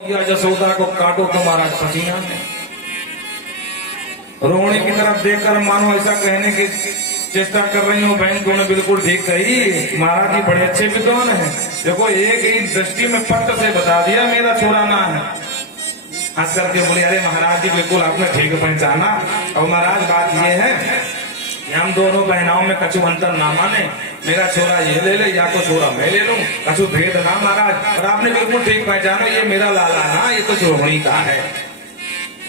या जसोदा को काटो तो महाराज पसीना में। रोहिणी की तरफ देखकर मानो ऐसा कहने की चेष्टा कर रही हो, बहन तूने बिल्कुल ठीक कही, महाराज जी बड़े अच्छे विद्वान हैं। देखो एक ही दृष्टि में पट से बता दिया मेरा छोरा ना है। हंस करके बोले अरे महाराज जी बिल्कुल आपने ठीक पहचाना। और महाराज बात ये है कि हम दोनों बहनाओं में कछु अंतर ना माने, मेरा छोरा ये ले ले या तो छोरा मैं ले लूं, कछु भेद ना महाराज। और आपने बिल्कुल ठीक पहचाना ये मेरा लाला ना, ये तो रोहिणी का है।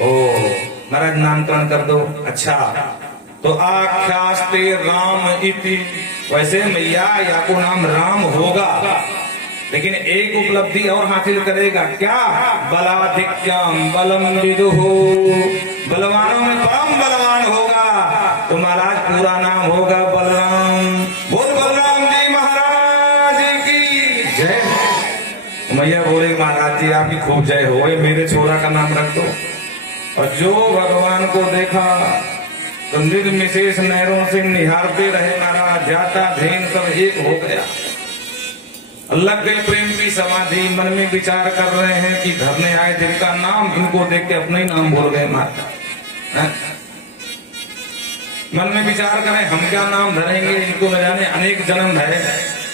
ओ महाराज नामकरण कर दो। अच्छा तो आख्यास्ते राम इति, वैसे मैया या को नाम राम होगा, लेकिन एक उपलब्धि और हासिल करेगा क्या? बलाधिक्यम बलम विदुहु, बलवानों में परम बलवान होगा। तो महाराज पूरा नाम होगा बलराम। बोल बलराम जी महाराज की जय। मैया बोले महाराज जी आपकी खूब जय हो, मेरे छोरा का नाम रख दो। और जो भगवान को देखा तो निर्विशेष नहरों से निहारते रहे महाराज, जाता धेन सब एक हो गया। लग गई प्रेम की समाधि, मन में विचार कर रहे हैं कि घर में आए जिनका नाम, इनको देख के अपना ही नाम भूल गए माता। मन में विचार करें हम क्या नाम धरेंगे, इनको न जाने अनेक जन्म धरे,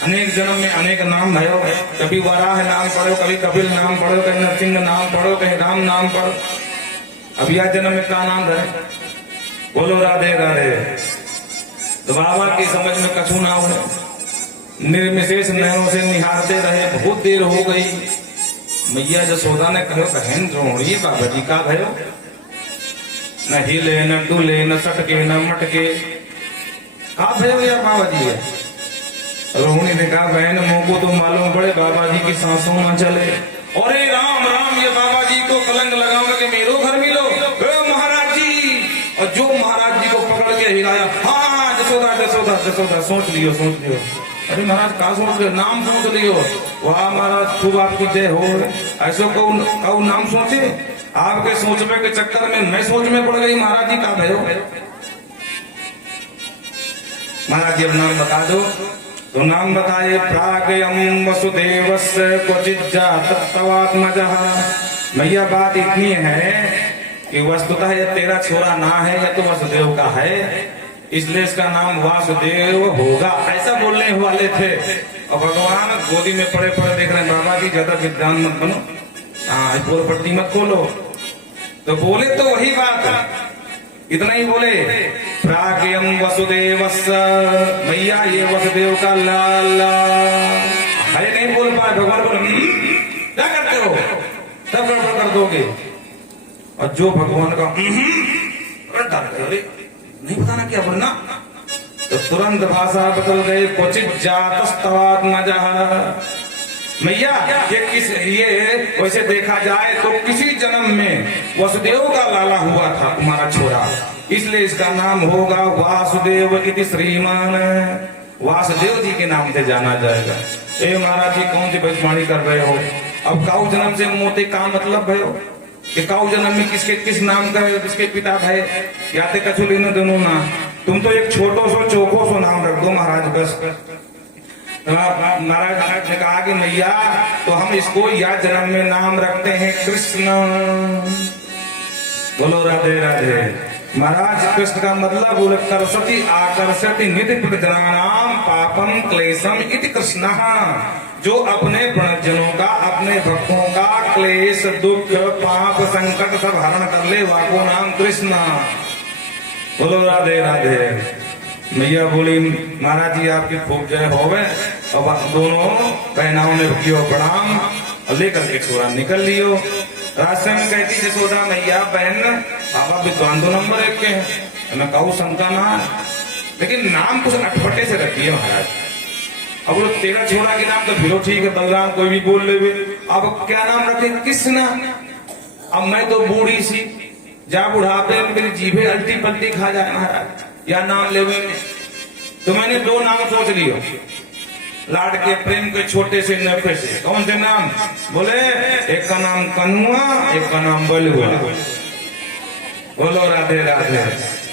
अनेक जन्म में अनेक नाम भयो। कभी वराह नाम पढ़ो, कभी कपिल नाम पढ़ो, कहीं नरसिंह नाम पढ़ो, कहीं राम नाम पढ़ो। अब यह जन्म में क्या नाम धरे? बोलो राधे राधे। तो बाबा की समझ में कछु ना हो, निर्विशेष नयनों से निहारते रहे। बहुत देर हो गई। मैया जसोदा ने कहो बहन रोहिणी बाबा जी का भयो, न हिले न डुले न सटके न मटके, का भयो या बाबा जी है? रोहिणी ने कहा बहन मुंह को तो मालूम पड़े बाबा जी की सांसों न चले। अरे राम राम, ये बाबा जी को कलंक लगाओगे कि मेरो घर मिलो महाराज जी। और जो महाराज जी को पकड़ के हिलाया, हाँ जसोदा जसोदा जसोदा, सोच लियो सोच लियो। अरे महाराज का सोच लियो? नाम सोच लियो। वाह महाराज खूब आपकी जय हो। ऐसो कहू नाम सोचे, आपके सोचने के चक्कर में मैं सोच में पड़ गई। महाराज जी का भयो? महाराज जी अब नाम बता दो। तो नाम बताए प्रागयम वसुदेवस्य क्वचित जात तवात्मजः। मैया बात इतनी है कि वस्तुतः ये तेरा छोरा ना है, यह तो वसुदेव का है, इसलिए इसका नाम वासुदेव होगा, ऐसा बोलने वाले थे। और भगवान गोदी में पड़े पड़े देख रहे हैं बाबा जी ज्यादा विद्वान मत बनो, हाँ पूर्व पट्टी मत खोलो। तो बोले तो वही बात, इतना ही बोले प्राज्ञम वसुदेवस्य, मैया ये वसुदेव का लाला है। नहीं बोल पाए भगवान बोले क्या करते हो, तब गड़बड़ कर दोगे। और जो भगवान का नहीं बताना क्या बोलना, तो तुरंत भाषा बदल गए। क्वचित जातस्तवात्मजः, मैया ये वैसे देखा जाए तो किसी जन्म में वसुदेव का लाला हुआ था तुम्हारा छोरा, इसलिए इसका नाम होगा वासुदेव इति श्रीमान। वासुदेव जी के नाम से जाना जाएगा। ए महाराज जी कौन सी भविष्यवाणी कर रहे हो? अब काऊ जन्म से मोते का मतलब भयो कि काऊ जन्म में किसके किस नाम का है, किसके पिता है, या ते कछु लेने दोनों ना। तुम तो एक छोटो सो चौको सो नाम रख दो महाराज बस। महाराज ने कहा कि मैया तो हम इसको या जन्म में नाम रखते हैं कृष्ण। बोलो राधे राधे। महाराज कृष्ण का मतलब बोले करसति आकर्षति निधि प्रजनानाम पापम क्लेशम इति कृष्ण, जो अपने प्रणजनों का अपने भक्तों का क्लेश दुख पाप संकट सब हरण कर ले, वाको नाम कृष्ण। बोलो राधे राधे। मैया बोली महाराज जी आपकी खूब जय होवे। और दोनों बहनाओं ने कियो प्रणाम और लेकर के छोरा निकल लियो। रास्ते में कहती जसोदा मैया बहन बाबा विद्वान दो नंबर एक के हैं, मैं कहूँ शंका ना, लेकिन नाम कुछ अटपटे से रखिए महाराज। अब वो तेरा छोरा के नाम तो फिर ठीक है, बलराम कोई भी बोल ले। अब क्या नाम रखे? कृष्ण। अब मैं तो बूढ़ी सी, जा बुढ़ापे मेरी जीभे अल्टी पल्टी खा जाए महाराज या नाम लेवे में। तो मैंने दो नाम सोच लियो, लाड के प्रेम के छोटे से नफे से। कौन से नाम? बोले एक का नाम कन्हुआ, एक का नाम बलुआ। बोलो राधे राधे।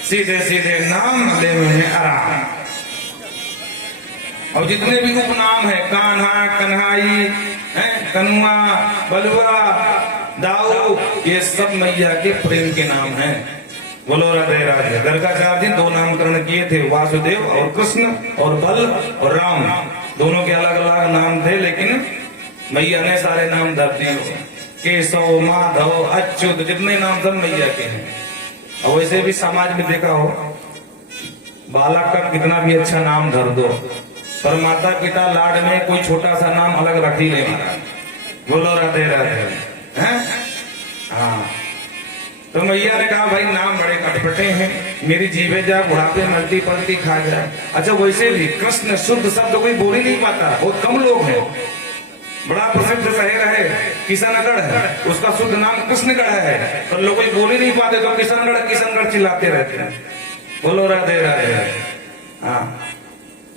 सीधे सीधे नाम लेवे में आराम। और जितने भी उपनाम है, कान्हा कन्हाई, कनुआ बलुआ, ये सब मैया के प्रेम के नाम हैं। बोलो राधे राधे। गर्गाचार्य जी 2 नामकरण किए थे, वासुदेव और कृष्ण, और बल और राम, दोनों के अलग अलग नाम थे, लेकिन मैया ने सारे नाम धर दिए। केशव, माधव, अच्युत, जितने नाम सब मैया के हैं। और वैसे भी समाज में देखा हो, बालक का कितना भी अच्छा नाम धर दो, पर माता पिता लाड में कोई छोटा सा नाम अलग रख ही ले महाराज। बोलो राधे राधे। हैं? हाँ, तो मैया ने कहा भाई नाम बड़े कटपटे हैं, मेरी जीवे जा बुढ़ापे मल्टी पलटी खा जाए। अच्छा, वैसे भी कृष्ण शुद्ध शब्द कोई बोल ही नहीं पाता, बहुत कम लोग हैं। बड़ा प्रसिद्ध शहर है किशनगढ़ है, उसका शुद्ध नाम कृष्णगढ़ है, पर लोग कोई बोल ही नहीं पाते, तो किशनगढ़ किशनगढ़ चिल्लाते रहते हैं। बोलो राधे राधे। हाँ,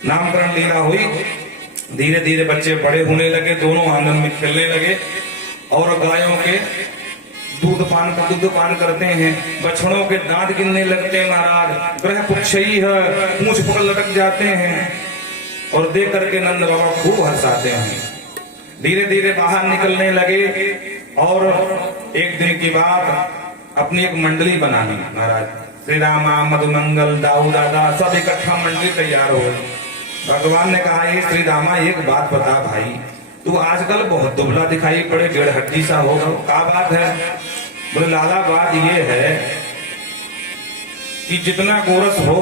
नामकरण लीला हुई, धीरे धीरे बच्चे बड़े होने लगे, दोनों आंगन में खेलने लगे, और गायों के दूध पान करते हैं, बछड़ों के दांत गिनने लगते हैं महाराज, ग्रह पुच्छई है, पूंछ पकड़ लटक जाते हैं, और देख करके नंद बाबा खूब हंसाते हैं। धीरे धीरे बाहर निकलने लगे, और एक दिन की बात, अपनी एक मंडली बनानी महाराज, श्री रामा, मधुमंगल, दाऊ दादा, सब इकट्ठा मंडली तैयार हो गई। भगवान ने कहा, ये श्री रामा एक बात बता भाई, तू आजकल बहुत दुबला दिखाई पड़े, 1.5 हड्डी सा होगा, क्या बात है? बोले लाला बात ये है कि जितना गोरस हो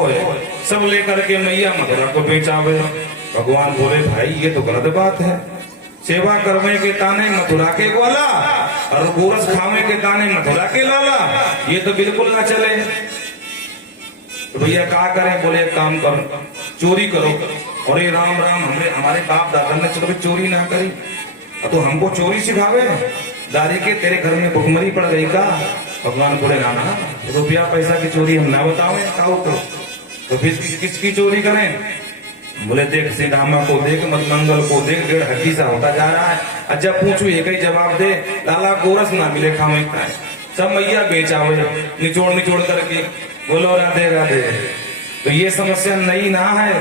सब लेकर के मैया मथुरा को बेचावे। भगवान बोले भाई ये तो गलत बात है, सेवा करने के ताने मथुरा के ग्वाला, और गोरस खाने के ताने मथुरा के लाला, ये तो बिल्कुल ना चले। तो भैया क्या करें? बोले एक काम करो, चोरी करो। और ये राम राम, हमारे बाप दादा ने कभी चोरी ना करी, तो हमको चोरी सिखावे दारी के, तेरे घर में भुखमरी पड़ गई का? भगवान बोले ना ना, रुपया पैसा की चोरी हम ना बताओ तो फिर किसकी चोरी करें? बोले देख श्री रामा को देख, मधुमंगल को देख, 1.5 हड्डी सा होता जा रहा है। जब पूछू एक ही जवाब दे, लाला गोरस ना मिले खावे खाए, सब मैया बेचावे निचोड़ करके। बोलो राधे राधे। तो ये समस्या नई ना है,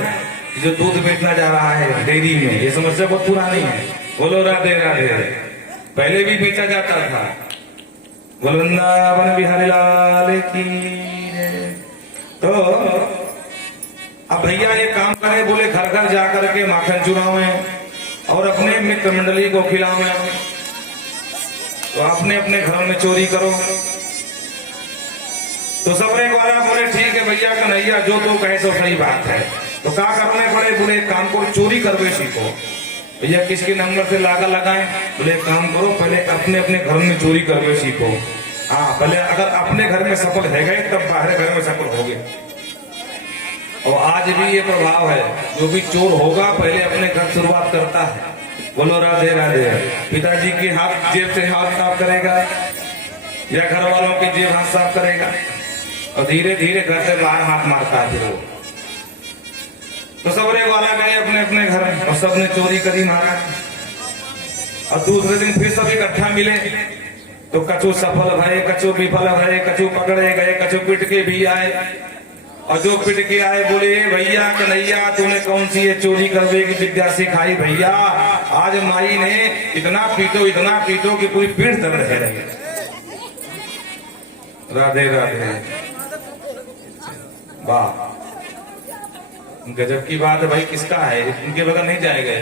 जो दूध बेचना जा रहा है डेयरी में, ये समस्या बहुत पुरानी है। बोलो राधे राधे। पहले भी बेचा जाता था। बोल वृंदावन बिहारी लाल की। तो अब भैया ये काम करें, बोले घर घर जाकर के माखन चुरावे और अपने मित्र मंडली को खिलावे, तो अपने अपने घरों में चोरी करो। तो सबरे वाला बोले ठीक है भैया कन्हैया, जो तो कहे सो सही बात है। तो क्या करने पड़े? बोले काम को चोरी करवे सीखो। भैया किसके नंबर से लागा लगाएं? बोले काम करो, पहले अपने अपने घर में चोरी करवे सीखो। हाँ, पहले अगर अपने घर में सफल है गए तब बाहर घर में सफल हो गए। और आज भी ये प्रभाव है, जो भी चोर होगा पहले अपने घर शुरुआत करता है। बोलो राधे राधे। पिताजी के हाथ जेब से हाथ साफ करेगा या घर वालों की जेब हाथ साफ करेगा, और धीरे धीरे घर से बाहर हाथ मारता है फिर वो। तो सबरे वाला गए अपने अपने घर और सबने चोरी करी महाराज। और दूसरे दिन फिर सब इकट्ठा मिले, तो कछु सफल भय, कछु विफल भय, कछु पकड़े गए, कछु पिट के भी आए। और जो पिट के आए बोले भैया कन्हैया तूने कौन सी ये चोरी करने की विद्या सिखाई? भैया आज माई ने इतना पीटो कि पूरी पीठ दर्द है। राधे राधे। वाह, गजब की बात है भाई। किसका है? उनके बगैर नहीं जाएगा,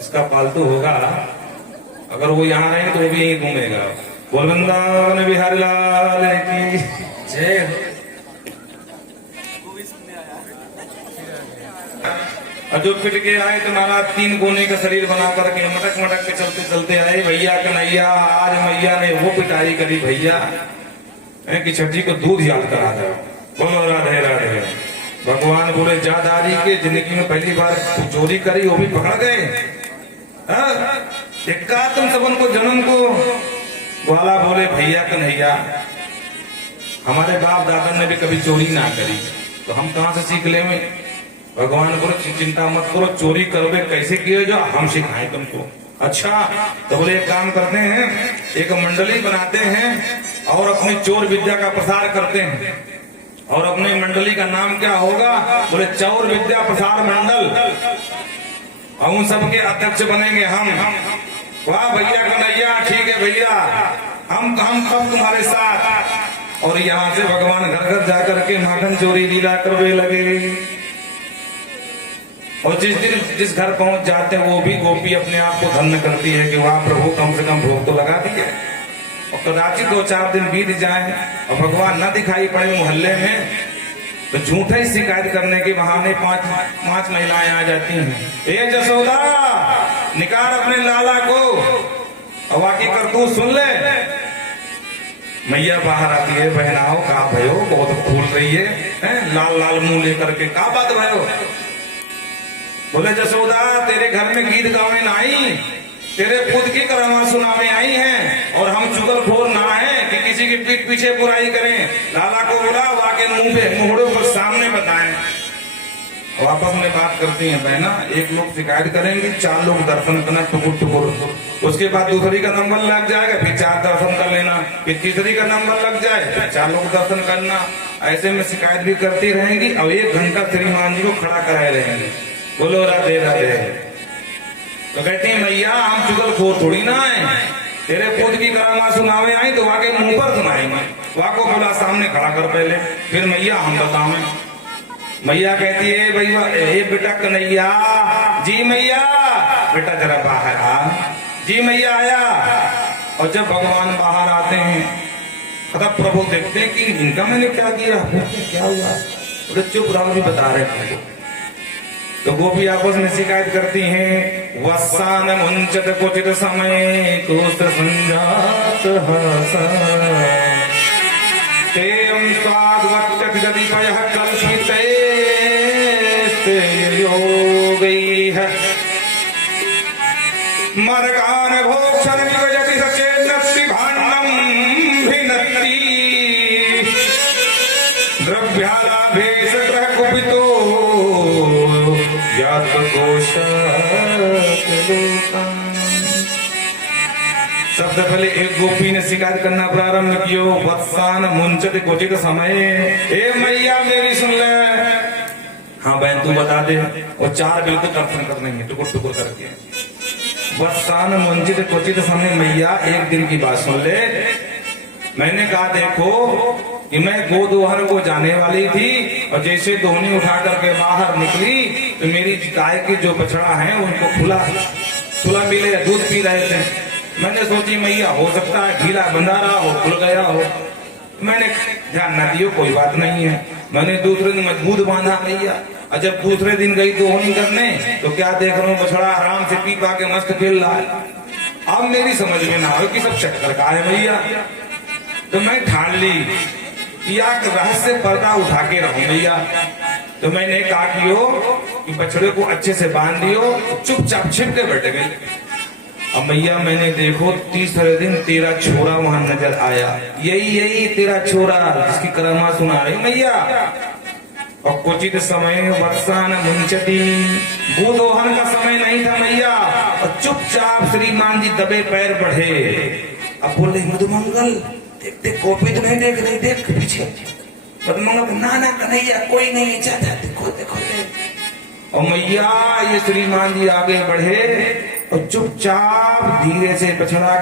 इसका पालतू होगा। अगर वो यहाँ रहेंगे तो वो भी यहीं घूमेगा। बोल वृंदावन बिहारी लाल की जय। और जो पिट के आए तो महाराज 3 कोने का शरीर बना करके मटक मटक के चलते चलते आए। भैया कन्हैया आज मैया ने वो पिटाई करी भैया कि छठी को दूध याद करा दो। बोलो राधे राधे। भगवान बोले जादारी के जिंदगी में पहली बार चोरी करी, वो भी पकड़ गए। इक्का तुम सबन को जन्म को वाला बोले भैया कन्हैया हमारे बाप दादा ने भी कभी चोरी ना करी, तो हम कहां से सीख ले? भगवान बोले चिंता मत करो, चोरी करोगे कैसे किए जो हम सिखाएं तुमको। अच्छा, तो बोले एक काम करते हैं, एक मंडली बनाते हैं और अपनी चोर विद्या का प्रसार करते हैं। और अपनी मंडली का नाम क्या होगा? बोले चौर विद्या प्रसार मंडल। और उन सबके अध्यक्ष बनेंगे हम। वाह भैया कन्हैया, ठीक है भैया, हम कब तुम्हारे साथ। और यहाँ से भगवान घर घर जाकर के माखन चोरी लीला करवे लगे। और जिस दिन जिस घर पहुंच जाते हैं वो भी गोपी अपने आप को धन्य करती है कि वाह प्रभु कम से कम भोग तो लगा दिया। और कदाचित 2-4 दिन बीत जाए और भगवान न दिखाई पड़े मोहल्ले में, तो झूठा ही शिकायत करने के बहाने पांच महिलाएं आ जाती हैं। ए जसोदा, निकाल अपने लाला को, और वाकी करतूत सुन ले। मैया बाहर आती है, बहनाओ का भयो, बहुत फूल रही है, लाल लाल मुंह लेकर के, का बात भयो। बोले जसोदा, तेरे घर में गीत गावे ना आई, तेरे खुद की करामा सुनावे आई हैं, और हम चुगलखोर ना है कि किसी की पीठ पीछे बुराई करें। लाला को बोला, वाके मुंह पे मुहड़ों पर सामने बताएं। वापस में बात करती हैं बहना, एक लोग शिकायत करेंगे, 4 लोग दर्शन करना टुकुर टुकुर, उसके बाद दूसरी का नंबर लग जाएगा, फिर 4 दर्शन कर लेना, फिर तीसरी का नंबर लग जाए, फिर 4 लोग दर्शन करना। ऐसे में शिकायत भी करती रहेंगी और 1 घंटा श्रीमान जी को खड़ा कराए रहेंगे। बोलो राधे राधे। तो कहती है मैया, हम चुगलखोर थोड़ी ना है, तेरे खुद की करामा सुनावे आई तो वाके मुंह पर सुनाएंगे। वाको बोला सामने खड़ा कर पहले, फिर मैया हम बतावें। मैया कहती है भैया, ए बेटा कन्हैया जी, मैया बेटा जरा बाहर आ जी। मैया आया, और जब भगवान बाहर आते हैं तब प्रभु देखते हैं कि इनका मैंने क्या किया, क्या हुआ, बोले चुप रहो, भी बता रहे हैं। तो गोपी आपस में शिकायत करती हैं, वत्सान मुंचत क्वचित समय कोस संजात हसा, तेयं स्वाद्वत्यति दधिपयः कल्पिते योगैः, मरकान भोक्षण विभजति सचेन्नस्ति भाण्डं भिन्नति, द्रव्यालाभे सग्रह कुपितो सबसे पहले एक गोपी ने शिकायत करना प्रारंभ किया, वत्सान मुंचत क्वचित समय। ए मैया मेरी सुन ले। हाँ बहन तू बता दे। और 4 बिल्कुल दर्शन करने हैं टुकुर टुकुर करके। वत्सान मुंचित क्वचित समय, मैया एक दिन की बात सुन ले। मैंने कहा देखो कि मैं गोदोहन को जाने वाली थी, और जैसे दोहनी उठा करके बाहर निकली तो मेरी गाय के जो बछड़ा है उनको खुला मिले, दूध पी रहे थे। मैंने सोची मैया हो सकता है ढीला बंधा रहा हो, खुल गया हो, मैंने ध्यान न दियो, कोई बात नहीं है। मैंने दूसरे दिन मजबूत बांधा मैया, और जब दूसरे दिन गई दोहनी करने तो क्या देख रहा हूँ, बछड़ा आराम से पी पा के मस्त खेल रहा है। अब मेरी समझ में ना आयो कि सब चक्कर का है भैया। तो मैं ठान ली या रहस्य पर्दा उठा के रहूं भैया। तो मैंने कहा कि बछड़े को अच्छे से बांध दियो, चुपचाप छिप के बैठ गई। अब मैया मैंने देखो तीसरे दिन तेरा छोरा वहां नजर आया, यही तेरा छोरा जिसकी करमा सुना रही मैया। और क्वचित समय वत्सान मुंचती, गोदोहन का समय नहीं था मैया, और चुपचाप श्रीमान जी दबे पैर बढ़े। अब बोले मधुमंगल देख देख, गोपी तो नहीं देख रही, देख पीछे। मधुमंगल ना कन्हैया कोई नहीं, चाचा देखो देखो देख। और मैया ये श्रीमान जी आगे बढ़े और चुपचाप धीरे से बछड़ा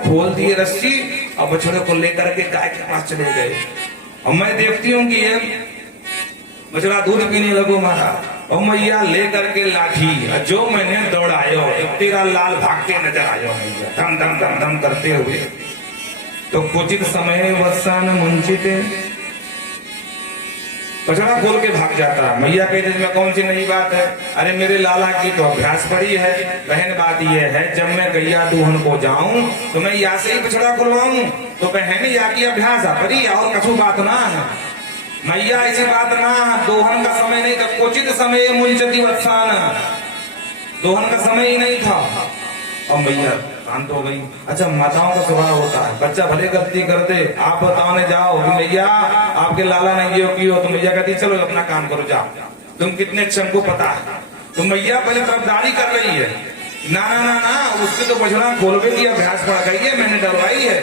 खोल दिए रस्सी, और बछड़े को लेकर के गाय के पास चले गए। और मैं देखती हूँ कि ये बछड़ा दूध पीने लगो मारा, और मैया लेकर के लाठी जो मैंने दौड़ायो, तेरा लाल भागते नजर आयो मैया, धम धम धम धम करते हुए। तो क्वचित समय वत्सान मुंचित, बछड़ा खोल के भाग जाता। मैया कहते इसमें कौन सी नई बात है, अरे मेरे लाला की तो अभ्यास पड़ी है। बहन बात यह है, जब मैं गैया दूहन को जाऊं तो मैं यहाँ से ही बछड़ा खुलवाऊं, तो बहन या की अभ्यास पड़ी, और कछु बात ना है मैया, ऐसी बात ना। दोहन का समय नहीं था, क्वचित समय मुंचती वत्सान, दोहन का समय ही नहीं था। और मैया शांत हो गई। अच्छा माताओं का स्वभाव होता है, बच्चा भले गलती करते, आप बताने जाओ कि मैया आपके लाला ने ये की हो, तो मैया कहती चलो अपना काम करो जाओ, तुम कितने अच्छे हमको पता है। तो मैया पहले तरफदारी कर रही है, ना ना ना ना उसके तो बछड़ा खोलवे की अभ्यास पड़ गई है, मैंने डरवाई है।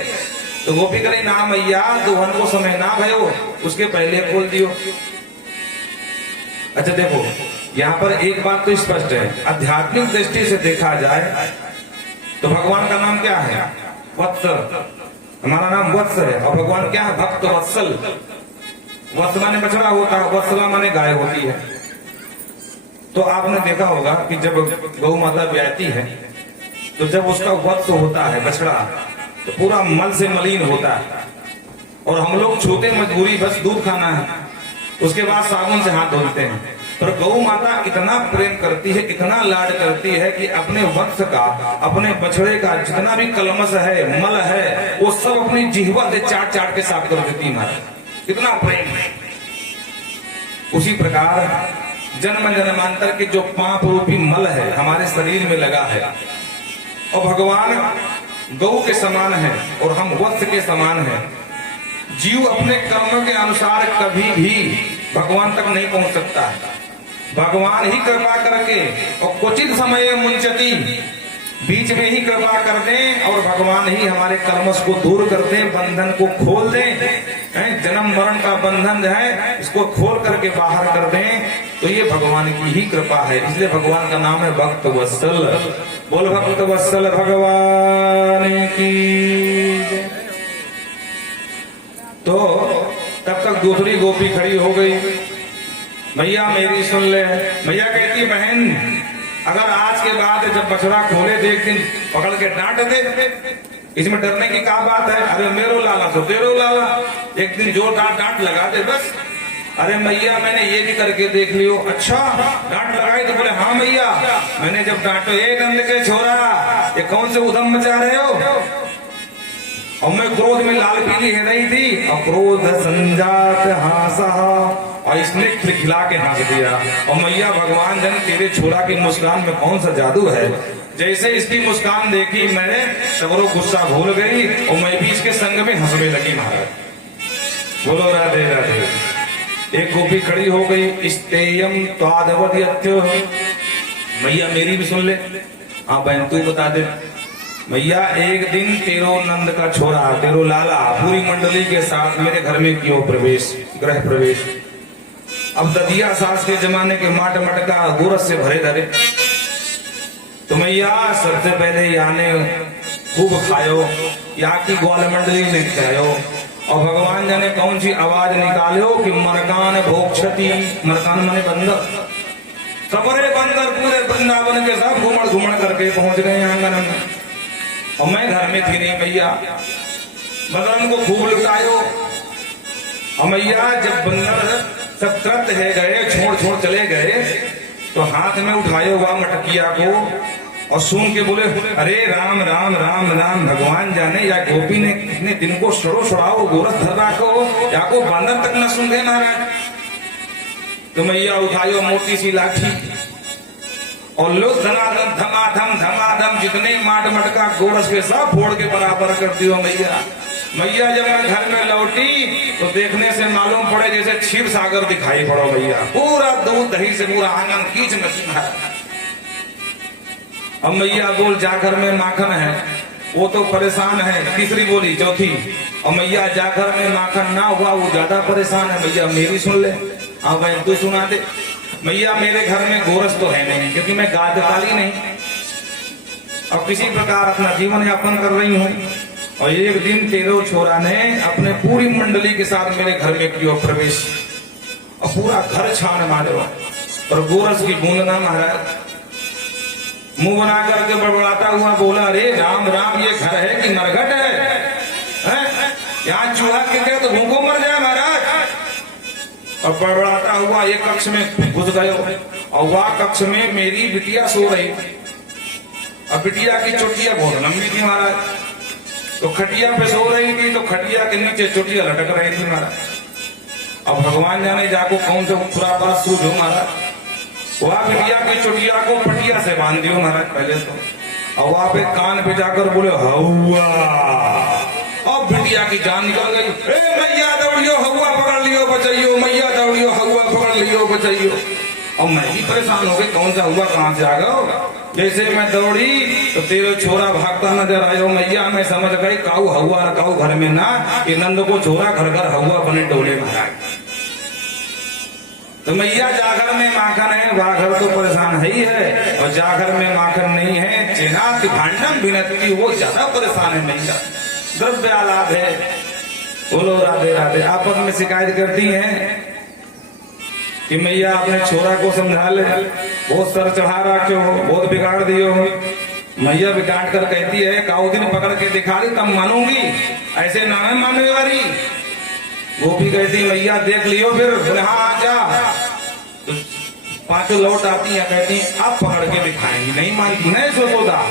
तो वो भी करे ना मैया दोहन को समय ना भयो, उसके पहले खोल दियो। अच्छा देखो यहाँ पर एक बात तो स्पष्ट है, आध्यात्मिक दृष्टि से देखा जाए तो भगवान का नाम क्या है, वत्स। हमारा नाम वत्स है और भगवान क्या है? भक्त वत्सल। वत्स माने बछड़ा होता है, वत्सला माने गाय होती है। तो आपने देखा होगा कि जब गौ माता ब्याहती है तो जब उसका वत्स होता है बछड़ा तो पूरा मल से मलिन होता है और हम लोग छूते मजबूरी बस दूध खाना है, उसके बाद साबुन से हाथ धोते हैं। पर गौ माता इतना प्रेम करती है, इतना लाड करती है कि अपने वत्स का, अपने बछड़े का जितना भी कलमस है, मल है, वो सब अपनी जिह्वा से चाट चाट के साफ कर देती है। कितना प्रेम है। उसी प्रकार जन्म जन्मांतर के जो पाप रूपी मल है हमारे शरीर में लगा है और भगवान गौ के समान है और हम वत्स के समान है। जीव अपने कर्म के अनुसार कभी भी भगवान तक नहीं पहुंच सकता है। भगवान ही कृपा करके और क्वचित समय मुंचती, बीच में ही कृपा कर दें और भगवान ही हमारे कर्मस को दूर कर दें, बंधन को खोल दें। जन्म मरण का बंधन है इसको खोल करके बाहर कर दें, तो ये भगवान की ही कृपा है। इसलिए भगवान का नाम है भक्त वत्सल। बोल भक्त वत्सल भगवान की। तो तब तक दूसरी गोपी खड़ी हो गई। मैया मेरी सुन ले। मैया कहती बहन अगर आज के बाद जब बछड़ा खोले तो एक दिन पकड़ के डांट दे, इसमें डरने की क्या बात है? अरे मेरो लाला तो तेरो लाला, एक दिन जोर डांट लगा दे बस। अरे मैया मैंने ये भी करके देख लियो। अच्छा डांट लगाई? तो बोले हाँ मैया मैंने जब डांटो, ये नंद के छोरा ये कौन से उधम मचा रहे हो? और मैं क्रोध में लाल पीली है रही थी और क्रोध संजात हासा और इसने खिला के हंस दिया। और मैया भगवान जन तेरे छोरा की मुस्कान में कौन सा जादू है? जैसे इसकी मुस्कान देखी मैंने सबरो गुस्सा भूल गई और मैं भी इसके संग में हंसने लगी। महाराज बोलो राधे राधे। एक गोपी खड़ी हो गई। इस्तेयम त्वादवद्यत्यो। मैया मेरी भी सुन ले। हाँ बहन तू बता दे। मैया एक दिन तेरो नंद का छोरा, तेरो लाला पूरी मंडली के साथ मेरे घर में कियो प्रवेश, गृह प्रवेश। अब ददिया सास के जमाने के माट मटका गोरस से भरे धरे। तो मैया सबसे पहले याने खूब खायो, यहाँ की ग्वाल मंडली ने खायो और भगवान जाने कौन सी आवाज निकालो कि मरकान भोक्षति। मरकान माने बंदर। सबरे बंदर पूरे वृंदावन के सब घूमड़ घूमड़ करके पहुंच गए आंगन में और मैं घर में थी नहीं। मैया बदन को खूब लुटायो और मैया जब बंदर सब कृत है गए, छोड़ छोड़ चले गए, तो हाथ में उठायो हुआ मटकिया को और सुन के बोले अरे राम राम राम राम। भगवान जाने या गोपी ने कितने दिन को सड़ो सड़ाओ गोरस धर राखो, या को बंदर तक न सुन दे महाराज। तो मैया उठायो मोटी सी लाठी और लोग धनाधम धमाधम धमाधम जितने माट मटका गोरस के सब फोड़ के बराबर कर दियो मैया। मैया जब मैं घर में लौटी तो देखने से मालूम पड़े जैसे क्षीर सागर दिखाई पड़ो मैया। पूरा दूध दही से पूरा आंगन कीच मची है। अब मैया बोल जाकर में माखन है, वो तो परेशान है। तीसरी बोली चौथी। और मैया जाकर में माखन ना हुआ वो ज्यादा परेशान है। मैया मेरी सुन ले। हाँ भाई तू सुना दे। मैया मेरे घर में गोरस तो है नहीं क्योंकि मैं गादकाली नहीं और किसी प्रकार अपना जीवन यापन कर रही हूँ। और एक दिन तेरो छोरा ने अपने पूरी मंडली के साथ मेरे घर में किया प्रवेश और पूरा घर छान मारो और गोरस की बूंद ना महाराज। मुंह बना करके बड़बड़ाता हुआ बोला अरे राम राम ये घर है कि मरघट है? यहाँ चूहा के क्या तो भूखों मर जाए महाराज। और बड़बड़ाता हुआ एक कक्ष में घुस गए और वह कक्ष में मेरी बिटिया सो रही थी और बिटिया की चोटिया बहुत लंबी थी महाराज। तो खटिया पे सो रही थी तो खटिया के नीचे चोटिया लटक रही थी महाराज। अब भगवान जाने जाको कौन से खुरापात सूझ हो महाराज। वह बिटिया की चोटिया को पटिया से बांध दियो महाराज पहले तो। और वहां पे कान पे जाकर बोले हवा। अब बिटिया की जान निकल गई। ए मैया दौड़ियो हवा पकड़ लियो बचाइयो, मैया दौड़ियो हवा पकड़ लियो बचाइयो। और मैं भी परेशान हो गई कौन सा हुआ कहां से आ गया। जैसे मैं दौड़ी तो तेरे छोरा भागता नजर आयो मैया। मैं समझ गई काऊ हवा काऊ घर में ना, कि नंद को छोरा घर घर हवा बने डोले महाराज। तो मैया जागर में माखन है, वाघर तो परेशान है ही है। और जागर में माखन नहीं है, चेनात भांडम भिनती वो ज्यादा परेशान है मैया। द्रव्यालाभ है। बोलो राधे राधे। आपस में शिकायत करती हैं कि मैया अपने छोरा को समझा ले, बहुत सर चढ़ा रखे हो, बहुत बिगाड़ दियो। मैया भी डांट कर कहती है काउ दिन पकड़ के दिखा दी तब मानूंगी, ऐसे ना है मानने वाली। गोपी कहती मैया देख लियो फिर। बोले हाँ आजा। तो पांचों लौट आती है, कहती अब पकड़ के दिखाएंगी, नहीं मानती ना यशोदा।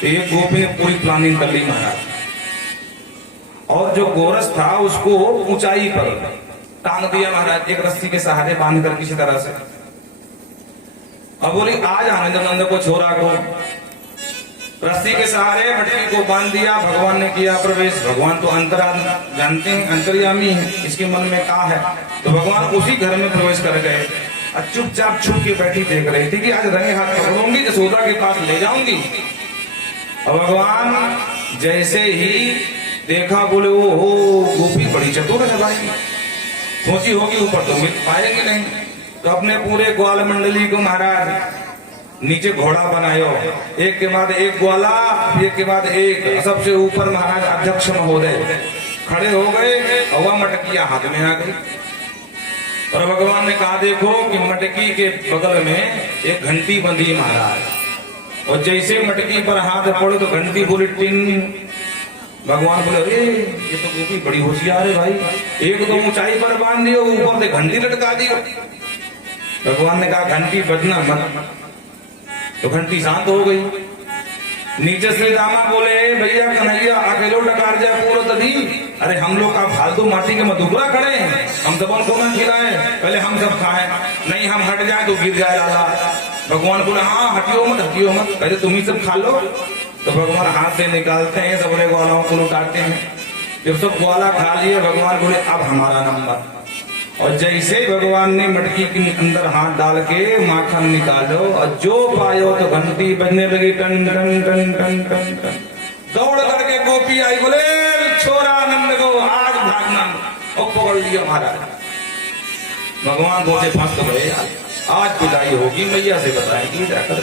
तो ये गोपी ने पूरी प्लानिंग कर ली महाराज। और जो गोरस था उसको ऊंचाई पर टांग दिया महाराज, एक रस्सी के सहारे बांध कर किसी तरह से। अब बोली आज आनंद को छोरा को रस्सी के सहारे मटकी को बांध दिया। भगवान ने किया प्रवेश। भगवान तो अंतरा जानते हैं, अंतर्यामी है, इसके मन में कहा है। तो भगवान उसी घर में प्रवेश कर गए और चुपचाप छुप के बैठी देख रही थी कि आज रंगे हाथ पकड़ूंगी, यशोदा के पास ले जाऊंगी। और भगवान जैसे ही देखा बोले ओ हो गोपी बड़ी चतुर है भाई, सोची होगी ऊपर तो मिल पाएंगे नहीं। तो अपने पूरे ग्वाल मंडली को महाराज नीचे घोड़ा बनायो, एक के बाद एक ग्वाला, एक के बाद एक, सबसे ऊपर महाराज अध्यक्ष महोदय खड़े हो गए। हवा मटकिया हाथ में आ गई। और भगवान ने कहा देखो कि मटकी के बगल में एक घंटी बंधी महाराज, और जैसे मटकी पर हाथ पड़े तो घंटी बोली टिन। भगवान बोले अरे ये तो गोपी बड़ी होशियार है भाई, एक तो ऊंचाई पर बांध दियो, ऊपर से घंटी लटका दियो। भगवान ने कहा घंटी बजना मत। तो घंटी शांत हो गई। नीचे श्री दामा बोले भैया कन्हैया अकेलो डकार जाए पूरा तभी। अरे हम लोग का फालतू माटी के मधुबरा खड़े हैं, हम सबों को ना खिलाए, पहले हम सब खाएं, नहीं हम हट जाए तो गिर जाए लाला। भगवान बोले हाँ हटियो मत हटियो मत, पहले तुम ही सब खा लो। तो भगवान हाथ से निकालते हैं, सबने ग्वालों को लुटाते हैं। जब सब ग्वाला खा लिए भगवान बोले अब हमारा नंबर। और जैसे भगवान ने मटकी के अंदर हाथ डाल के माखन निकालो और जो पायो तो घंटी बजने लगी टन टन टन टन टन टन। दौड़ करके गोपी आई, बोले छोरा आनंद को आज भागना, और पकड़ लिया महाराज। भगवान बोले फंस गए, आज विदाई होगी, मैया से बताएंगी जाकर।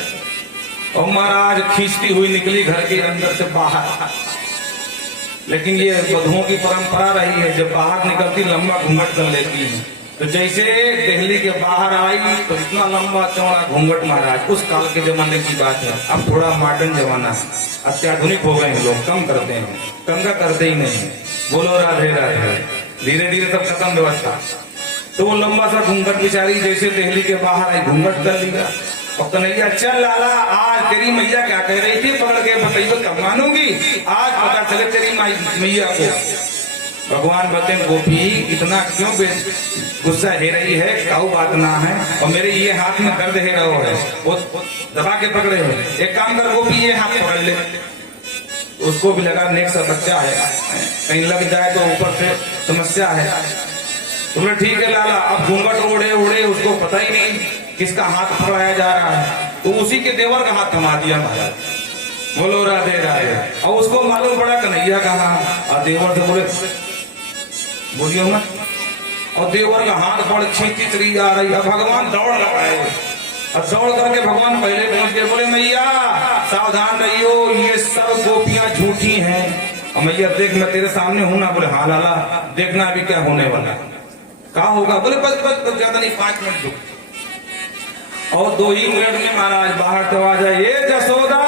और महाराज खींचती हुई निकली घर के अंदर से बाहर। लेकिन ये वधुओं की परंपरा रही है, जब बाहर निकलती लंबा घूंघट कर लेती है। तो जैसे दिल्ली के बाहर आई तो इतना लंबा चौड़ा घूंघट महाराज, उस काल के जमाने की बात है। अब थोड़ा मॉडर्न जमाना है, अत्याधुनिक हो गए हैं लोग, कम करते हैं, कंगा करते ही नहीं। बोलो राधे राधे। धीरे धीरे सब खत्म व्यवस्था। तो वो लंबा सा घूंघट बिचारी जैसे दिल्ली के बाहर आई, घूंघट कर लिया। और कन्हैया चल लाला आज तेरी मैया क्या कह रही थी, पकड़ के बताइए तब मानूंगी, आज पता चले तेरी मैया को। भगवान बते गोपी इतना क्यों गुस्सा है रही है, काऊ बात ना है, और मेरे ये हाथ में दर्द है रहो है, वो दबा के पकड़े हो। एक काम कर गोपी ये हाथ पकड़ ले। उसको भी लगा नेक सा बच्चा है, कहीं लग जाए तो ऊपर से समस्या है। तो बोले ठीक है लाला। अब घूंघट उड़े उड़े उसको पता ही नहीं किसका हाथ पकड़ाया जा रहा है, तो उसी के देवर का हाथ थमा दिया महाराज। बोलो राधे राधे। और उसको मालूम पड़ा कन्हैया कहा, और देवर से बोले बोलियो मत। और देवर का हाथ पड़ खींची चली जा रही है। भगवान दौड़ रहा है, और दौड़ करके भगवान पहले पहुंच गए। बोले मैया सावधान रहियो, ये सब गोपियां झूठी हैं। और मैया देख मैं तेरे सामने हूं ना। बोले हाँ लाला देखना अभी क्या होने वाला, क्या होगा। बोले बस बस बस ज्यादा नहीं, 5 मिनट दो। और 2 ही मिनट में महाराज बाहर तो आ जाए, ये जसोदा।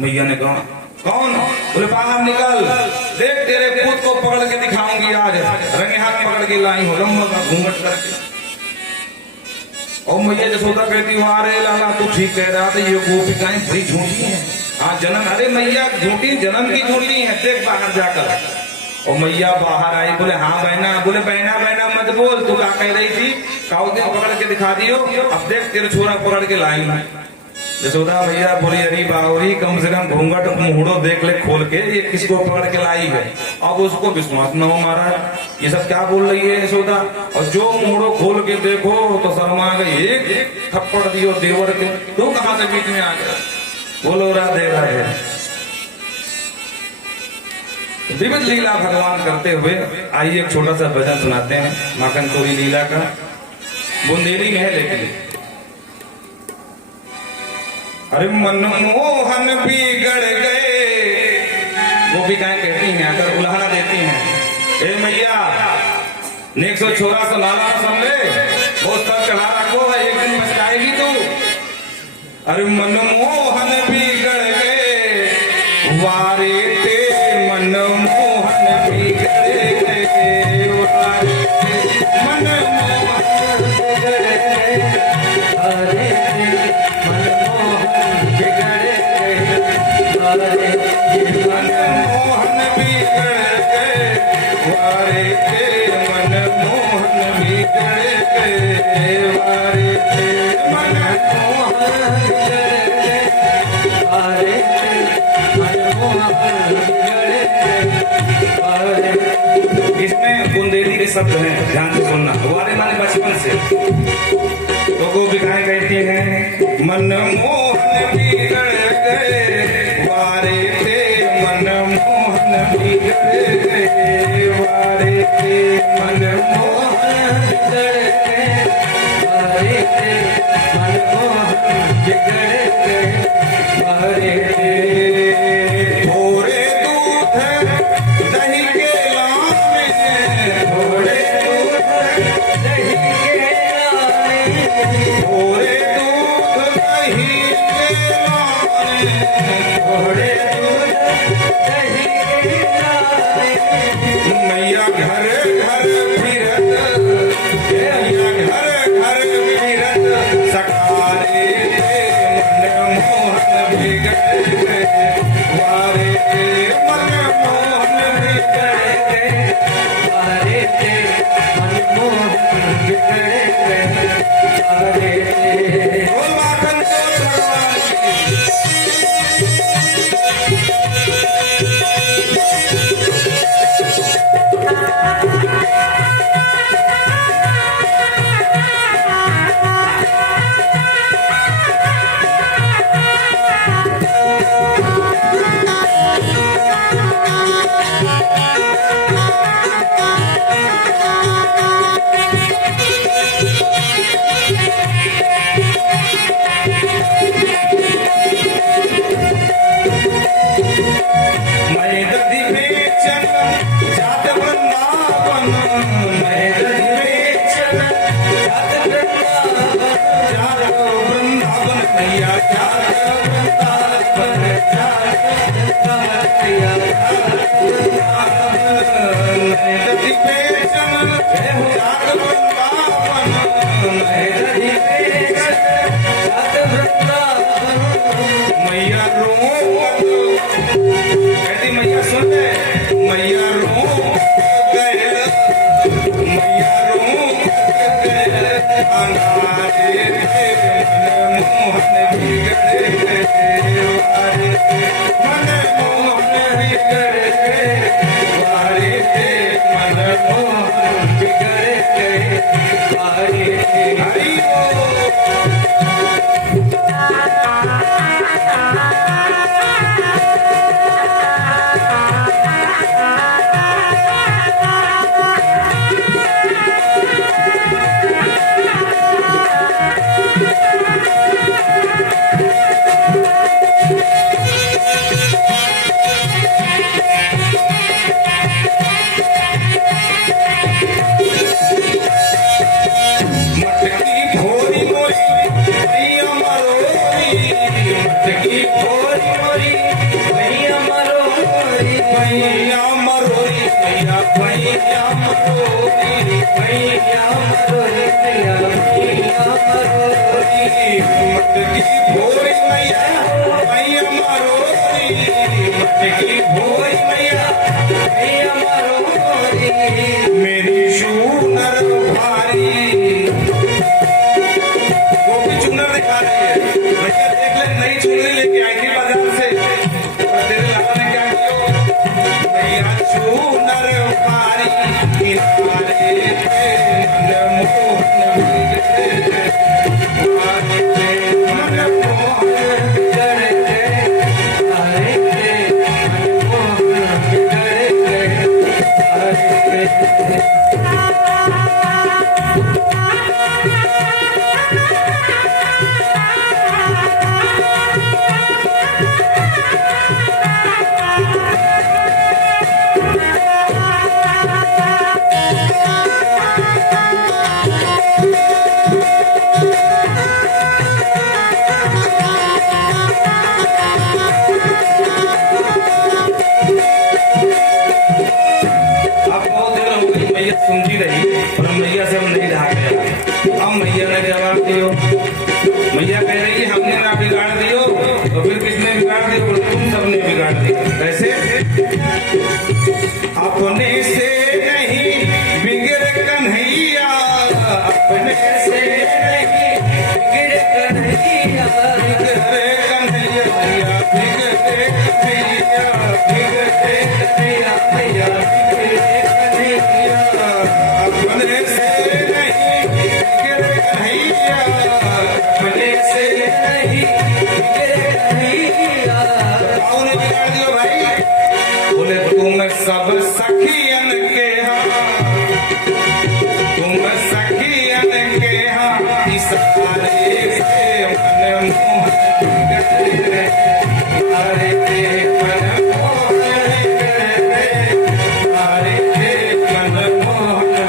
मैया ने कहा कौन। बोले बाहर निकल, देख तेरे पूत को पकड़ के दिखाऊंगी आज, रंगे हाथ पकड़ के लाई हो, लंबा का घूंघट करके। और मैया जसोदा कहती अरे लाला तू ठीक कह रहा था, ये गोपिकाएं बड़ी झूठी हैं। हाँ जन्म, अरे मैया झूठी, जन्म की झूठी है, देख बाहर जाकर। और मैया बाहर आई। बोले हाँ बहना। बोले बहना बहना मत बोल, तू क्या कह रही थी, काऊ दिन पकड़ के दिखा दियो, अब देख तेरे छोरा पकड़ के लाई। यशोदा भैया बोली अरे बावरी कम से कम घूंघट मुहूड़ो देख ले खोल के, ये किसको पकड़ के लाई है। अब उसको विश्वास न हो महाराज, ये सब क्या बोल रही है यशोदा। और जो मुहूड़ो खोल के देखो तो शर्मा गई, एक थप्पड़ दियो देवर के, तू कहां से बीच में आ गया। बोलो राधे राधे। विविध लीला भगवान करते हुए आइए एक छोटा सा भजन सुनाते हैं माखन चोरी लीला का। बुंदेली में है लेकिन अरे मनमोहन बिगड़ गए गोपिकाएं कहती हैं, अगर उल्हाड़ा देती हैं, ए मैया नेक सो छोरा से लाला समझे वो सब चढ़ा रखो है, एक दिन पछताएगी तू। अरे मनमोहन बिगड़ गए वारे ते, मनमोहन बिगड़ गए वारे ते, मनमोहन बिगड़ गए वारे ते, मनमोहन बिगड़ गए वारे ते, मनमोहन बिगड़ गए वारे ते, मनमोहन बिगड़ गए वारे ते, मनमोहन बिगड़ गए वारे ते, मनमोहन बिगड़ गए वारे ते। इसमें बुंदेली के शब्द हैं, ध्यान से सुनना। वारे माने बचपन से। तो गोपिकाएं कहती हैं, मनमोहन बिगड़ गए वारे ते, मनमोहन बिगड़ गए वारे ते, मनमोहन बिगड़ गए वारे ते, मनमोहन बिगड़ गए वारे ते। थोड़े दूध दही के लाने, थोड़े दूध दही के लाने, थोड़े दूध दही के लाने, थोड़े दूध दही के लाने, मैया घर घर फिरत, मैया घर घर फिरत सकारे ते, मनमोहन बिगड़ गए वारे ते, मनमोहन बिगड़ गए वारे ते, मनमोहन बिगड़ गए वारे ते। बोल माखन चोर भगवान की। मैं दधी बेचन जात वृंदावन, मैं दधी बेचन जात वृंदावन, जात वृंदावन मैया जात वृंदावन, जात वृंदावन मैया जात वृंदावन। मैं दधी बेचन जात वृंदावन, मैं दधी बेचन जात वृंदावन, मैया रोवत कहती मैया सुन ले, मैया रो गए, मैया रो गए अंगारे ते, मनमोहन बिगड़ गए वारे ते, मनमोहन बिगड़ गए वारे ते, मनमोहन बिगड़ गए वारे ते। हरि मटकी भोरी मोरी मैया मरोरी, मटकी भोरी मोरी मैया मरोरी, मैया मरोरी मैया मैया मरोरी, मैया मरोरी मैया मैया मरोरी। मटकी भोरी मैया मैया मरोरी, मटकी भोरी मैया मैया मरोरी, मेरी शूनर भारी। गोपी चुनर दिखा रही है, भैया देख ले नई चुनरी लेके आई थी बाजार से, और तेरे लाला ने क्या किया, मैया चुनर भारी किनारे पे, मनमोहन बिगड़ गए वारे ते, मनमोहन बिगड़ गए वारे ते, समझी रही, पर मैया से हम नहीं रहा गया। अब मैया ने जवाब दियो, मैया कह रही है हमने ना बिगाड़ दियो, तो फिर किसने बिगाड़ दियो? बोले तुम सबने बिगाड़ दिया। कैसे? अपने से नहीं बिगड़ कन्हैया, अपने से नहीं बिगड़ कन्हैया, बिगड़े कन्हैया बिगड़े कन्हैया, बिगड़े कन्हैया मैया बिगड़े कन्हैया, अपने से नहीं बिगड़ कन्हैया, अपने से नहीं बिगड़ कन्हैया। कौन बिगाड़ दियो भाई? बोले तुम सब सखियन के तुम सखियन के इशारे से मन मोह गए, इशारे से मन मोह गए, इशारे से मन मोह गए, इशारे से मन मोह गए, इशारे से मन मोह गए,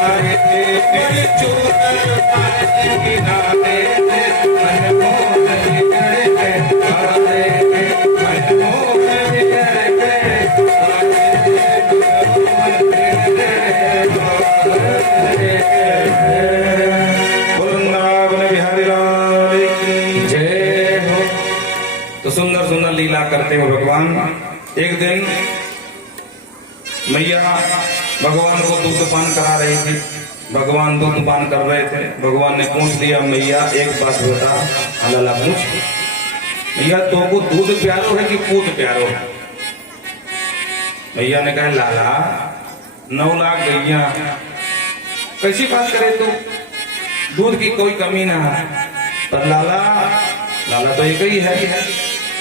इशारे से चोर पानी किनारे मन मोह गए, तो सुंदर सुंदर लीला करते हो भगवान। एक दिन मैया भगवान को दूध पान करा रही थी, भगवान दूध पान कर रहे थे। भगवान ने पूछ लिया, मैया एक बात बता। लाला पूछ, मैया तो को दूध प्यारो है कि पूत प्यारो है? मैया ने कहा लाला 9 लाख गैया, कैसी बात करे तू, दूध की कोई कमी ना है। पर लाला तो एक ही है,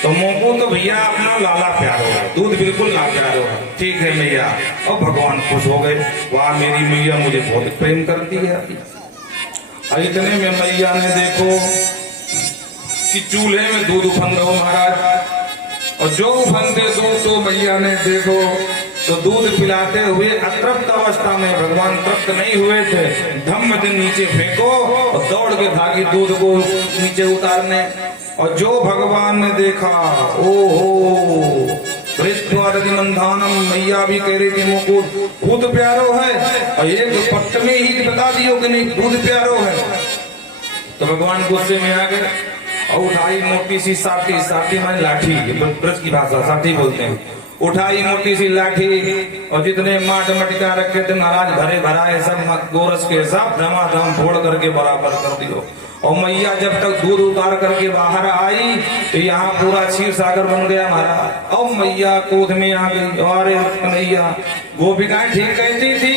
तो मोको तो भैया अपना लाला प्यारो है, दूध बिल्कुल ना प्यारो है। ठीक है मैया। और भगवान खुश हो गए, वाह मेरी मैया मुझे बहुत प्रेम करती है। इतने में मैया ने देखो कि चूल्हे में दूध उफन रहो महाराज, और जो उफनते दूध तो मैया ने देखो तो दूध पिलाते हुए अतृप्त अवस्था में, भगवान तृप्त नहीं हुए थे, धम्म दिन नीचे फेंको और दौड़ के भागी दूध को नीचे उतारने। और जो भगवान ने देखा, ओहो मंधानम, मैया भी कह रही थी मुझको दूध प्यारो है, और एक पट्ट में ही बता दियो कि नहीं दूध प्यारो है। तो भगवान गुस्से में आ गए और उठाई मोटी सी साठी, साठी माने लाठी, ब्रज की भाषा साठी बोलते हैं। उठाई मोटी सी लाठी और जितने माट मटका रखे थे महाराज भरे भराए सब गोरस के सब धमाधम फोड़ करके बराबर कर दियो। और मैया जब तक दूध उतार करके बाहर आई तो यहाँ पूरा क्षीर सागर बन गया महाराज। और मैया क्रोध में आ गई, अरे कन्हैया गोपिकाएं ठीक कहती थी,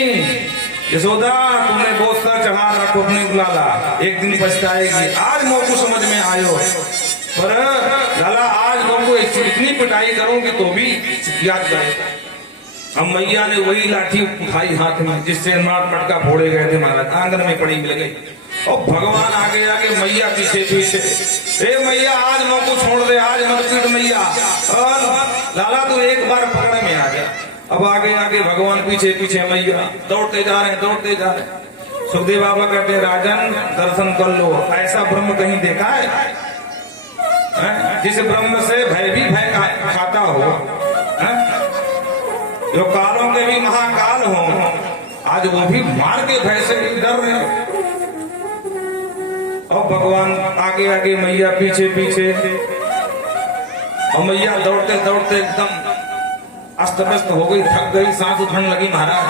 यशोदा तुमने बहुत सा चढ़ा रखो अपने लाला, एक दिन पछताएगी। आज मोको समझ में आयो, पर लाला आज मोको इतनी पिटाई करूं कि तो भी याद जाए। अब मैया ने वही लाठी उठाई हाथ में जिससे मार मटका फोड़े गए थे महाराज, आंगन में पड़ी मिल गई। और भगवान आगे आगे, मैया पीछे पीछे। ए मैया आज मोको छोड़ दे, आज मत पीट मैया। और लाला तू एक बार पकड़ में आ गया। अब आगे आगे भगवान पीछे पीछे, मैया दौड़ते जा रहे, दौड़ते जा रहे। सुखदेव बाबा कहते राजन दर्शन कर लो, ऐसा ब्रह्म कहीं देखा है? जिस ब्रह्म से भय भी भय खाता हो, जो कालों के भी महाकाल हो, आज वो भी मार के भय से डर रहे हैं। और भगवान आगे आगे, मैया पीछे पीछे। और मैया दौड़ते दौड़ते एकदम अस्त व्यस्त हो गई, थक गई, सांस उठने लगी महाराज।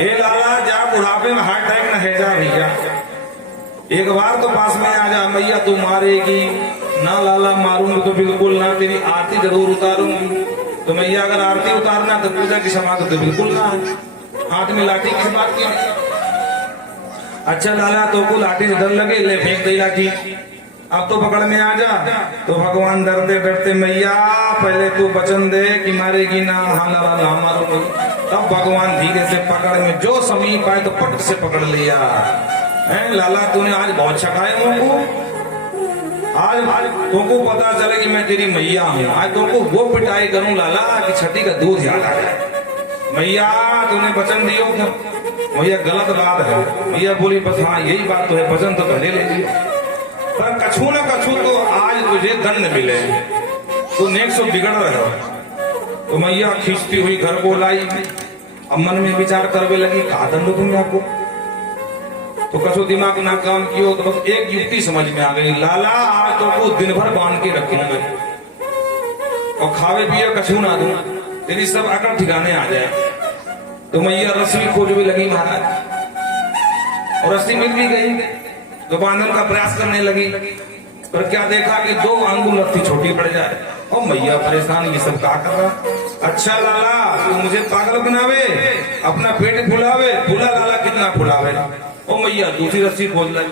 ए लाला जा बुढ़ापे में हर टाइम न है जा भैया, एक बार तो पास में आ जा। मैया तू मारेगी ना? लाला मारूंगी तो बिल्कुल ना, तेरी आरती जरूर उतारूंगी। तो मैया अगर आरती उतारना तो पूजा की समाप्ति तो बिल्कुल ना है, हाथ में लाठी किस बात की? अच्छा लाला तो को लाठी से डर लगे, ले फेंक दे लाठी, अब तो पकड़ में आ जा। तो भगवान डरते डरते, मैया पहले तू वचन दे कि मारेगी ना? हाँ लाला ना मारूंगी। तब भगवान धीरे से पकड़ में जो समीप आए तो पट से पकड़ लिया। लाला तूने आज बहुत छकाए मुझको, आज तुमको पता चले कि मैं तेरी मैया हूँ, आज तुमको वो पिटाई करूं लाला कि छठी का दूध याद आ जाए। मैया तूने वचन दियो क्या? भैया गलत बात है। मैया बोली बस हाँ यही बात तो है, वचन तो पहले ले लिया। पर कछू न कछू तो आज तुझे दंड मिले, तो नेक से बिगड़ रहे हो। तो मैया खींचती हुई घर को लाई, अब मन में विचार करवे लगी कहा दंड दूंगी आपको। तो कछू दिमाग ना काम कियो तो बस एक युक्ति समझ में आ गई, लाला आज तो को दिन भर बांध के रखूंगा और खावे पिए कछू ना दूं, तेरी सब अकड़ ठिकाने आ जाए। तो मैया रस्सी खोजने लगी महाराज, और रस्सी मिल भी गई तो बांधने का प्रयास करने लगी, पर क्या देखा कि 2 अंगुल रस्सी छोटी पड़ जाए। और मैया परेशान, ये सब क्या कर रहा। अच्छा लाला तू मुझे पागल बनावे, अपना पेट फुलावे, फूला लाला कितना फुलावे। और मैया दूसरी रस्सी खोज लाई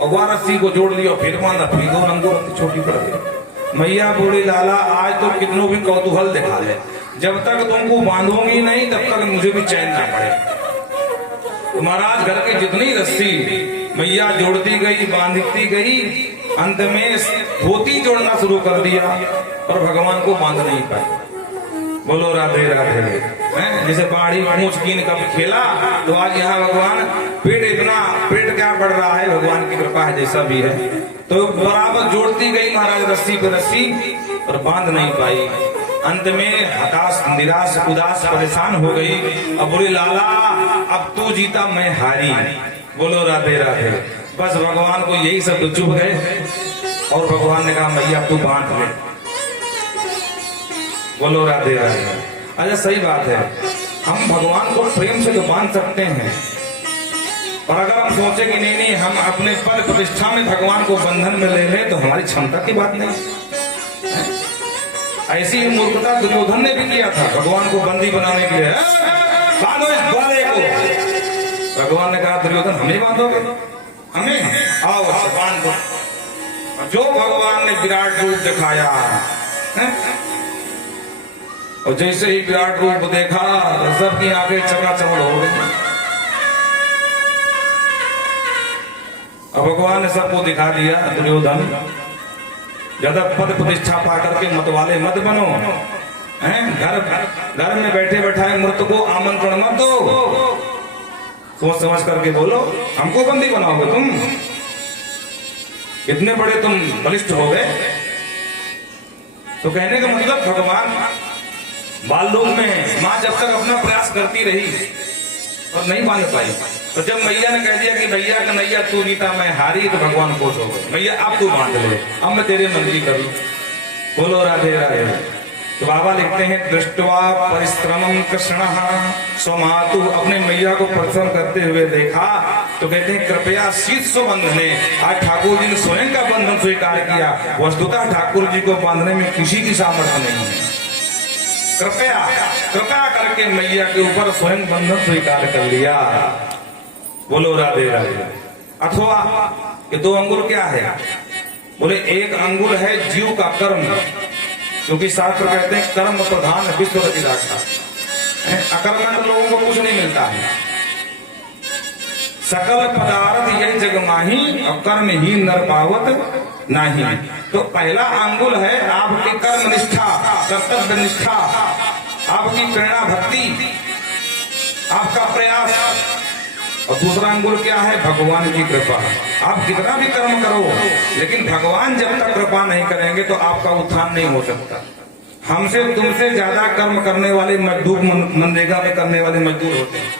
और वह रस्सी को जोड़ लिया, फिर बांधा, फिर 2 अंगुल रस्सी छोटी पड़ गई। मैया बोली लाला आज तो कितनों भी कौतूहल दिखा ले, जब तक तुमको बांधूंगी नहीं तब तक मुझे भी चैन ना पड़े। तो महाराज घर की जितनी रस्सी मैया जोड़ती गई, बांधती गई, अंत में धोती जोड़ना शुरू कर दिया, पर भगवान को बांध नहीं पाई। बोलो राधे राधे। जैसे पहाड़ी मूछ कीन कब खेला, तो आज यहाँ भगवान पेट क्या बढ़ रहा है, भगवान की कृपा है जैसा भी है। तो बराबर जोड़ती गई महाराज रस्सी पे रस्सी, पर बांध नहीं पाई। अंत में हताश, निराश, उदास, परेशान हो गई। अब बोली लाला अब तू जीता मैं हारी। बोलो राधे राधे। बस भगवान को यही सब चुप गए और भगवान ने कहा मैया तू बांध ले। बोलो राधे राधे। अच्छा सही बात है, हम भगवान को प्रेम से तो बांध सकते हैं, और अगर हम सोचे कि नहीं हम अपने पद प्रतिष्ठा में भगवान को बंधन में ले लें तो हमारी क्षमता की बात नहीं। ऐसी ही मूर्खता दुर्योधन ने भी किया था भगवान को बंदी बनाने के लिए। बांधो इस ग्वाले को। भगवान ने कहा दुर्योधन हमें बांधोगे, हमें आओ बांध दो। जो भगवान ने विराट रूप दिखाया है? और जैसे ही विराट रूप देखा सबकी आंखें चकाचौंध हो गई। अब भगवान ने सबको दिखा दिया दुर्योधन ज्यादा पद प्रतिष्ठा पा करके मतवाले मत बनो, हैं? घर में बैठे बैठाए मृत को आमंत्रण मत दो। सोच समझ करके बोलो, हमको बंदी बनाओगे तुम? इतने बड़े तुम बलिष्ठ हो गए। तो कहने का मतलब भगवान बाल लोक में माँ जब तक अपना प्रयास करती रही और नहीं बांध पाई, तो जब मैया ने कह दिया कि भैया कन्हैया तू जीता मैं हारी, तो भगवान खुश हो गए। मैया अब तू बांध ले, अब मैं तेरे मंत्री कर लूं। बोलो राधे राधे। तो बाबा लिखते हैं दृष्टवा परिश्रमं कृष्णः स्वमातु, अपने मैया को परिश्रम करते हुए देखा तो कहते हैं कृपया शीत बंधने। आज ठाकुर जी ने स्वयं का बंधन स्वीकार किया। वस्तुतः ठाकुर जी को बांधने में किसी की सामर्थ्य नहीं है। कृपया करके मैया के ऊपर स्वयं बंधन स्वीकार कर लिया। बोलो राधे राधे। अथवा ये 2 अंगुल क्या है? बोले 1 अंगुल है जीव का कर्म, क्योंकि शास्त्र कहते हैं कर्म प्रधान विश्व रचिराक्षा। अकर्मठ लोगों को कुछ नहीं मिलता है। सकल पदार्थ यही जग माही और कर्म ही नर पावत नहीं। तो पहला अंगुल है आपकी कर्म निष्ठा, कर्तव्य निष्ठा, आपकी प्रेरणा भक्ति, आपका प्रयास। और दूसरा अंगुल क्या है? भगवान की कृपा। आप कितना भी कर्म करो, लेकिन भगवान जब तक कृपा नहीं करेंगे तो आपका उत्थान नहीं हो सकता। हमसे तुमसे ज्यादा कर्म करने वाले मजदूर मनरेगा में करने वाले मजदूर होते हैं।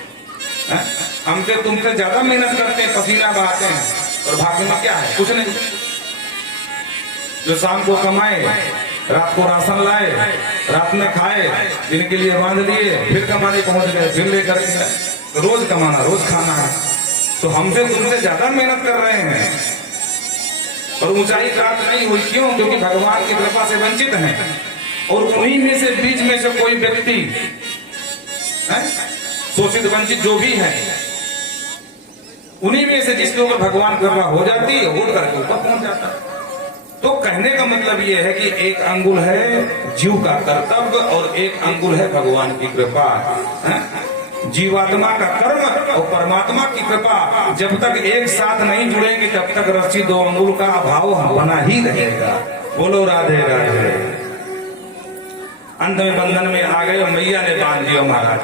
हमसे तुमसे ज्यादा मेहनत करते हैं, पसीना बहाते हैं, और भाग्य में क्या है? कुछ नहीं। जो शाम को कमाए, रात को राशन लाए, रात में खाए, दिन के लिए बांध लिए, फिर कमाने पहुंच गए, फिर लेकर गए। रोज कमाना, रोज खाना है। तो हमसे तुमसे ज्यादा मेहनत कर रहे हैं और ऊंचाई प्राप्त नहीं हुई। क्यों? क्योंकि भगवान की कृपा से वंचित हैं। और उन्हीं में से बीच में से कोई व्यक्ति शोषित वंचित जो भी है, उन्हीं में से जिसके ऊपर भगवान कृपा हो जाती है, उड़ करके ऊपर पहुंच जाता है। तो कहने का मतलब यह है कि 1 अंगुल है जीव का कर्तव्य और 1 अंगुल है भगवान की कृपा। जीवात्मा का कर्म और परमात्मा की कृपा जब तक एक साथ नहीं जुड़ेंगे तब तक रस्सी 2 अंगुल का अभाव बना ही रहेगा। बोलो राधे राधे। अंत में बंधन में आ गए और मैया ने बांध दिया महाराज।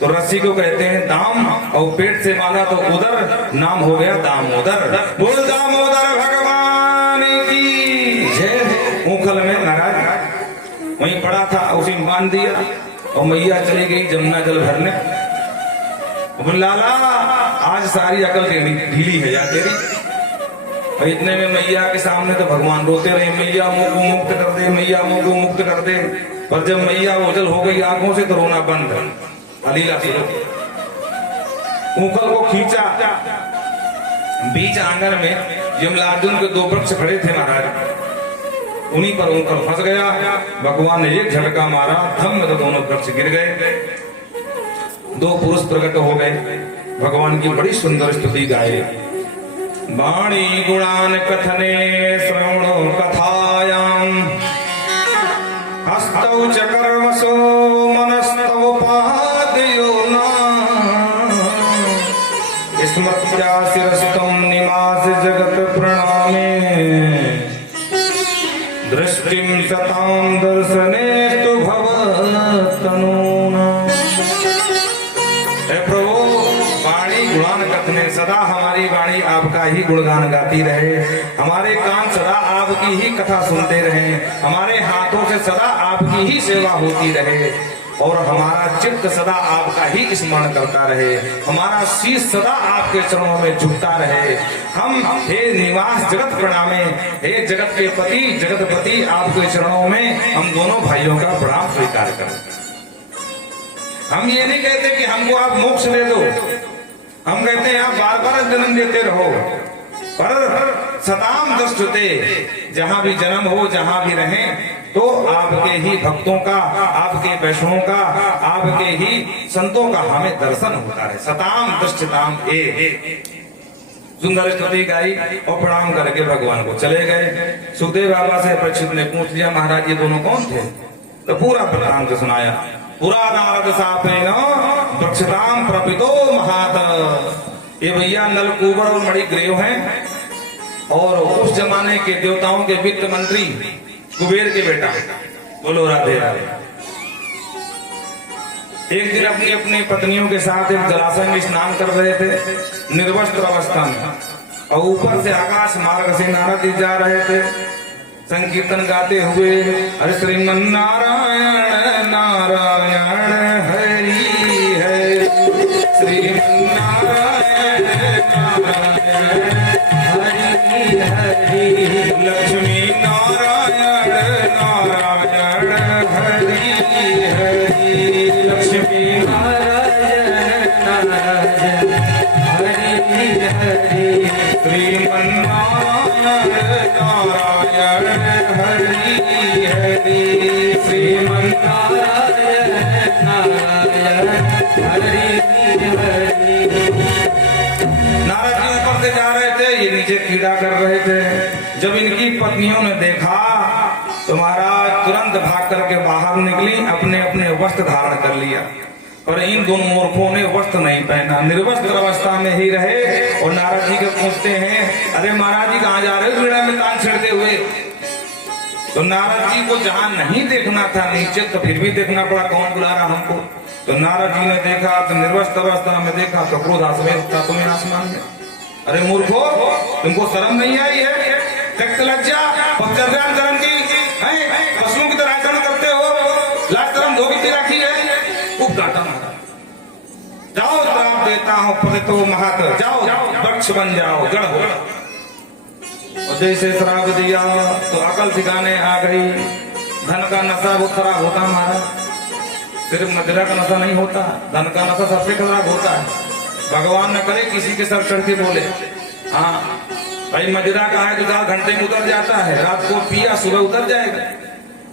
तो रस्सी को कहते हैं दाम, और पेट से बांधा तो उधर, नाम हो गया दामोदर। बोल दामोदर भगवान बांध दिया और मैया चली गई जमुना जल भरने। बोले लाला आज सारी अकल ढीली है जा तेरी। और इतने में मैया के सामने तो भगवान रोते रहे, मैया मुंह को मुक्त कर दे, मैया मुंह को मुक्त कर दे। पर जब मैया ओझल हो गई आंखों से तो रोना बंद। अलीला शुरू ऊखल को खींचा, बीच आंगन में यमलार्जुन के 2 वृक्ष खड़े थे महाराज, उन्हीं पर ऊखल फंस गया। भगवान ने एक झटका मारा, धम में तो दोनों वृक्ष गिर गए। 2 पुरुष प्रकट हो गए, भगवान की बड़ी सुंदर स्तुति गाए। वाणी गुणान कथने श्रवणो कथायाम हस्तौ च कर्मसो मनस्तव पादयो न स्मृत्या शिरस्तम निवास जगत प्रणामे दृष्टिम सताम दर्शनेस्तु भवतनूना। हे प्रभु वाणी गुणान कथने, सदा हमारी वाणी आपका ही गुणगान गाती रहे, हमारे कान सदा आपकी ही कथा सुनते रहे, हमारे हाथों से सदा आपकी ही सेवा होती रहे और हमारा चित्त सदा आपका ही स्मरण करता रहे, हमारा शीश सदा आपके चरणों में झुकता रहे। हम हे निवास जगत प्रणामे, हे जगत के पति जगतपति आपके चरणों में हम दोनों भाइयों का प्रणाम स्वीकार करें। हम ये नहीं कहते कि हमको आप मोक्ष दे दो, हम कहते हैं आप बार बार जन्म देते रहो, पर सताम दृष्टते, जहां भी जन्म हो जहां भी रहें तो आपके ही भक्तों का, आपके वैष्णवों का, आपके ही संतों का हमें दर्शन होता है। सताम दृष्टताम ए सुंदर स्तुति गाई और प्रणाम करके भगवान को चले गए। सुखदेव बाबा से परीक्षित ने पूछ लिया महाराज ये दोनों कौन थे? तो पूरा वृत्तांत सुनाया। पुरा नारद सापेन वृक्षताम प्रपितो महात। ये भैया नलकूबर और मणिग्रीव हैं और उस जमाने के देवताओं के वित्त मंत्री कुबेर के बेटा। बोलो राधे राधे। एक दिन अपनी अपनी पत्नियों के साथ एक जलाशय में स्नान कर रहे थे निर्वस्त्र अवस्था में, और ऊपर से आकाश मार्ग से नारद जी जा रहे थे संकीर्तन गाते हुए, हरे श्रीमन नारायण नारायण हरि हरि, श्रीमन नारायण नारायण हरि हरि, लक्ष्मी नारायण नारायण हरि हरि, लक्ष्मी नारायण नारायण हरि हरि, श्रीमन नारायण नारायण हरि हरि, श्रीमन नारायण नारायण हरि हरि। नारद जी ऊपर से जा रहे थे, ये नीचे कीड़ा कर रहे थे। जब इनकी पत्नियों ने देखा तो महाराज तुरंत भाग करके बाहर निकली, अपने अपने वस्त्र धारण कर लिया। और इन दोनों मूर्खों ने वस्त्र नहीं पहना, निर्वस्त्र अवस्था में ही रहे। और नारद जी को पूछते हैं अरे महाराज जी कहाँ जा रहे हो कीड़ा में तान छेड़ते हुए? तो नारद जी को जहां नहीं देखना था नीचे, तो फिर भी देखना पड़ा कौन बुला रहा हमको। तो नारद जी ने देखा तो निर्वस्त्र अवस्था में देखा तो क्रोध था तुम्हें आसमान में। अरे मूर्खो तुमको शर्म नहीं आई है? त्यक्त लज्जा पश्चात धर्म की पशुओं की तरह आचरण करते हो, लाज शर्म धोबी रखी है। खूब डांटा मारा, जाओ श्राप देता हूं पतितो महत, जाओ वृक्ष बन जाओ जड़ हो। और जैसे श्राप दिया तो अकल ठिकाने आ गई। धन का नशा बहुत खराब होता हमारा, सिर्फ मदिरा का नशा नहीं होता, धन का नशा सबसे खराब होता है। भगवान न करे किसी के सर चढ़ के बोले हाँ भाई मदिरा का है तो 4 घंटे में उतर जाता है, रात को पिया सुबह उतर जाएगा।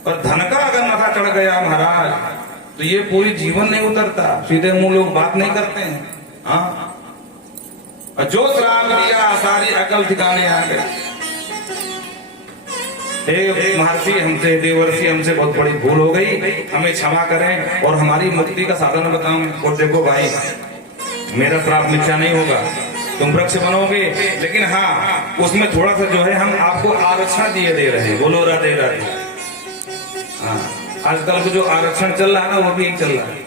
पर धन का अगर नशा चढ़ गया महाराज तो ये पूरी जीवन नहीं उतरता। सीधे मुंह लोग बात नहीं करते हैं। हाँ और जो श्राप दिया सारी अकल ठिकाने आ गई। हे महर्षि हमसे, देवर्षि हमसे बहुत बड़ी भूल हो गई, हमें क्षमा करें और हमारी मुक्ति का साधन बताएं। और देखो भाई मेरा श्राप मिथ्या नहीं होगा, तुम वृक्ष बनोगे, लेकिन हाँ उसमें थोड़ा सा जो है हम आपको आरक्षण दिए दे रहे हैं। बोलो राधे राधे। हाँ आजकल को जो आरक्षण चल रहा है ना वो भी चल रहा है,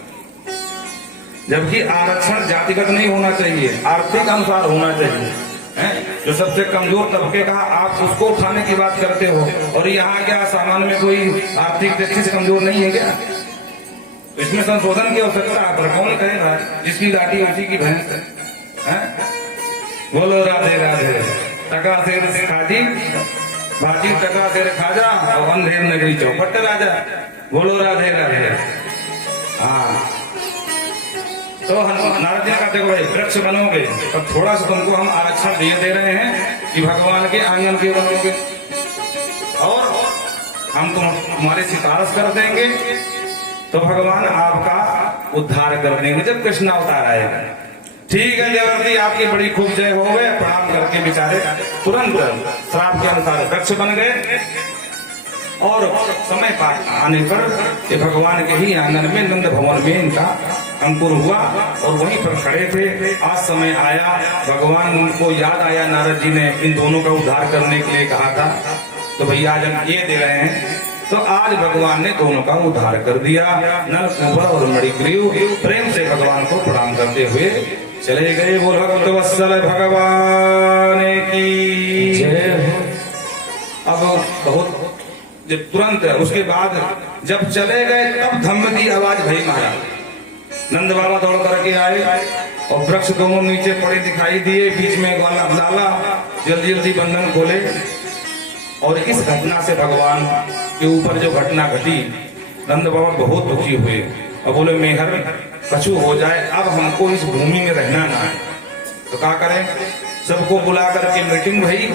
जबकि आरक्षण जातिगत नहीं होना चाहिए, आर्थिक अनुसार होना चाहिए। जो सबसे कमजोर तबके का आप उसको उठाने की बात करते हो, और यहाँ क्या सामान्य में कोई आर्थिक दृष्टि से कमजोर नहीं है क्या? इसमें संशोधन की आवश्यकता है, पर कौन कहेगा जिसकी लाठी उसी की भैंस है? बोलो राधे राधे। टका शेर खाजी भाजी, टका शेर खाजा, और अंधेर नगरी चौपट राजा। बोलो राधे राधे। हाँ, तो नारद जी ने कहा देखो भाई वृक्ष बनोगे तो थोड़ा सा तुमको हम आरक्षण दे रहे हैं कि भगवान के आंगन के बनोगे, और हम तुम्हारे सिफारिश कर देंगे तो भगवान आपका उद्धार कर देंगे जब कृष्ण अवतार आएगा। ठीक है देवर्षि, आपकी बड़ी खूब जय हो गए। प्रणाम करके बेचारे तुरंत श्राप के अनुसार वृक्ष बन गए, और समय पार आने पर ये भगवान के ही आंगन में नंद भवन में इनका अंकुर हुआ, और वहीं पर खड़े थे। आज समय आया, भगवान उनको याद आया, नारद जी ने इन दोनों का उद्धार करने के लिए कहा था, तो भैया आज हम ये दे रहे हैं। तो आज भगवान ने दोनों का उद्धार कर दिया। नलकूबर और मणिग्रीव प्रेम से भगवान को प्रणाम करते हुए चले गए। बोल भक्त वत्सल भगवान की जय। अब बहुत जब तुरंत उसके बाद जब चले गए तब धम्म की आवाज भई महाराज। नंद बाबा दौड़ करके आए और वृक्ष दोनों नीचे पड़े दिखाई दिए, बीच में ग्वाला डाला, जल्दी जल्दी बंधन खोले। और इस घटना से भगवान के ऊपर जो घटना घटी, नंद बाबा बहुत दुखी हुए और बोले मेहर कछु हो जाए, अब हमको इस भूमि में रहना ना है, तो क्या करें। सबको बुला करके मीटिंग भई।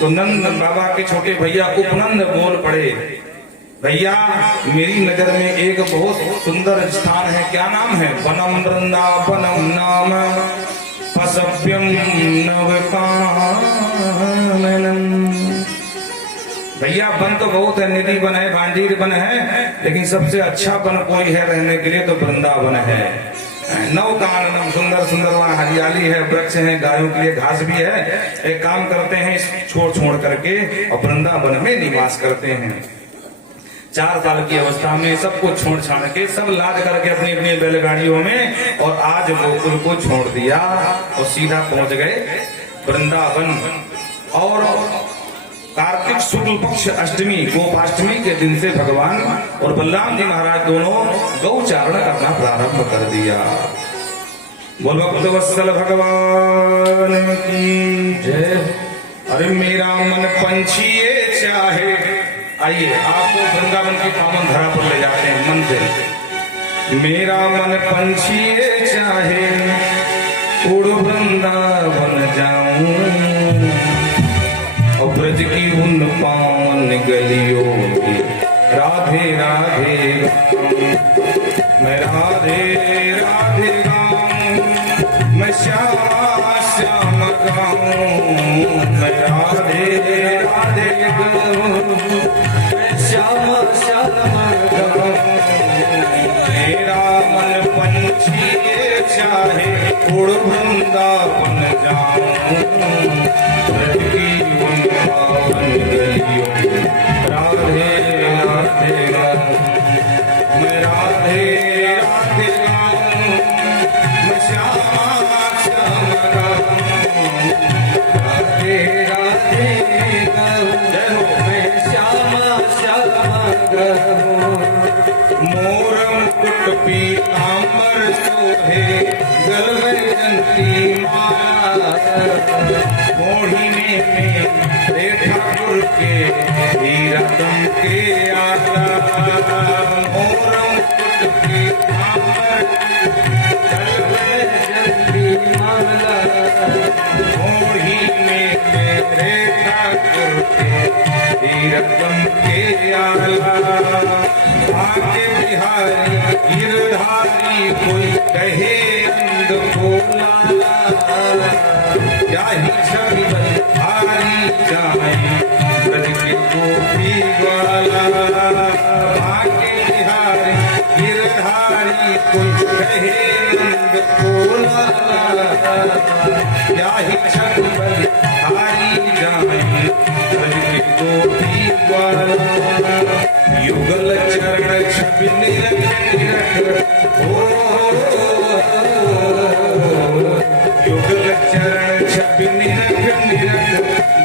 तो नंद बाबा के छोटे भैया उपनंद बोल पड़े, भैया मेरी नजर में एक बहुत सुंदर स्थान है, क्या नाम है? वनम वृंदावनम नाम पसव्यम नवकाननम। भैया वन तो बहुत है, निधि वन है, भांडीर वन है, लेकिन सबसे अच्छा वन कोई है रहने के लिए तो वृंदावन है। नवकाननम, सुंदर सुंदर वहाँ हरियाली है, वृक्ष है, गायों के लिए घास भी है। एक काम करते हैं, छोड़ करके और वृंदावन में निवास करते हैं। 4 साल की अवस्था में सबको छोड़ छाड़ के सब लाद करके अपनी अपनी बैलगाड़ियों में, और आज गोकुल को छोड़ दिया और सीधा पहुंच गए वृंदावन। और कार्तिक शुक्ल पक्ष अष्टमी गोपाष्टमी के दिन से भगवान और बलराम जी महाराज दोनों गौचारण करना प्रारंभ कर दिया। बोल भक्त वत्सल भगवान की जय। अरे मेरा मन पंछी ये चाहे, आइए आपको वृंदावन की पावन धरा पर ले जाते हैं मन से। मेरा मन पंछी ये चाहे, उड़ वृंदावन जाऊं, और ब्रज की उन पावन गलियों की राधे राधे मैं राधे राधे गाऊं, मैं श्याम श्याम गाऊं, मैं राधे राधे गाऊं, मैं श्याम श्याम गाऊं। मेरा मन पंछी ये चाहे, उड़ वृंदावन जाऊं, ब्रज की राधे राधे मैं राधे राधे मैं श्याम श्याम राधे राधे जय हो मैं श्याम श्याम मोर मुकुट पीतांबर सोहे गल में जंती माला, मोहिनी में ठाकुर के हीरा के आला, मोर मुकुट पीतांबर गल में जंती माला, मोहिनी में मेरे ठाकुर के हीरा के आला। आगे बिहारी गिरधारी कोई कहे अंध भोला, क्या ही छवि हारी जाए ब्रज के गोपी वाला। आगे बिहारी गिरधारी कोई कहे अंध भोला, क्या ही छवि हारी जाए ब्रज के गोपी वाला। युगल चरण छवि युगल चरण छवि निरख